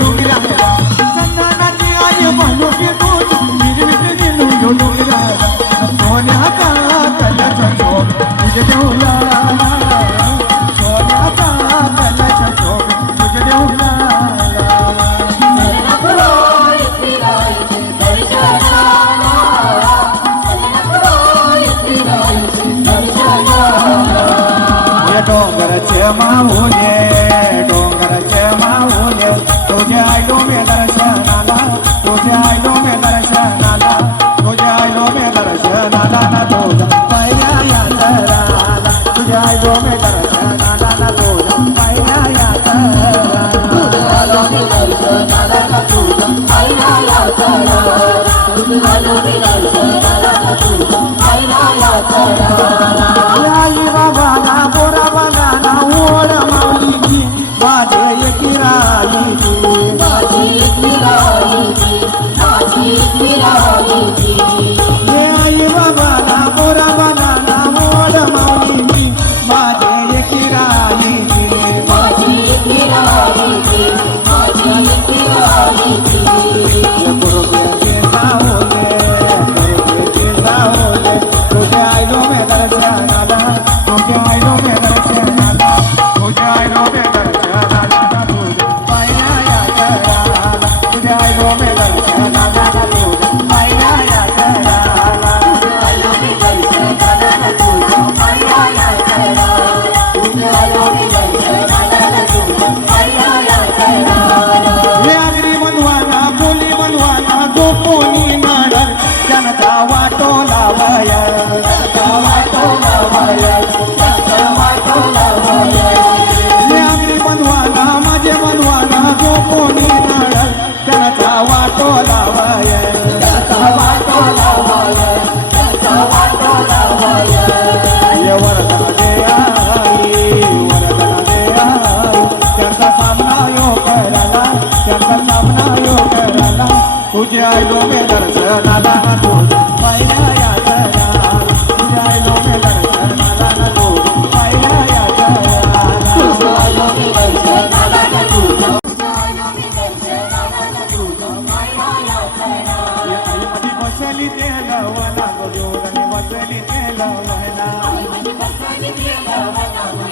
डोंगराला चंदनाची आई भालुकी तुझी हिरवीत निलू यो डोंगराला सोन्याचा कल्याचा शोभ तुझे देऊला सोन्याचा कल्याचा शोभ तुझे देऊला डोंगरचे माहुले तुझे आयलो मे दर्शनाला तुझे आयलो मे दर्शनाला तुझे आयलो मे दर्शनाला ना तुझा पाया या तराला तुझे आयलो मे दर्शनाला ना तुझा पाया या तराला तुझे आयलो मे दर्शनाला ना तुझा पाया या तराला तुझे आयलो मे दर्शनाला ना तुझा पाया या तराला आई बाबा ना बोरा बाला ना ओढ माऊली माझे एकिराई माझी एकिराई माझी एकिराई आई बाबा ना बोरा बाला ना ओढ माऊली माझे एकिराई माझी एकिराई माझी एकिराई गुरुदेव सावले तुझे आयलो मे दर्शनाला तुझे आयलो मे दर्शनाला तुझे आयलो मे दर्शनाला तुझे पाया या तराला तुझे आयलो मे दर्शनाला तुझे पाया या तराला तुझे आयलो मे दर्शनाला तुझे पाया या तराला तुझे आयलो मे दर्शनाला तुझे पाया या तराला हे आगरी मनवाना बोली मनवाना जो कोणी नाडर जनता वाटो लावया जनता वाटो लावया जनता वाटो लावया हे आगरी मनवाना माझे मनवाना जो कोणी नाडर जनता वाटो लावया जनता वाटो लावया जनता वाटो लावया ये वरदान दे आई त्यांचा सामना यो करायला त्यांचा सामना यो करायला तुझे आयलो मे दर्शनाला ना तुझा पाया या तराला तुझे आयलो मे दर्शनाला ना तुझा पाया या तराला तुझे आयलो मे दर्शनाला ना तुझा आयलो मे दर्शनाला ना तुझा पाया या तराला या आई बसली ते लवना गोयोगणी बसली ते लवना आई बसली ते लवना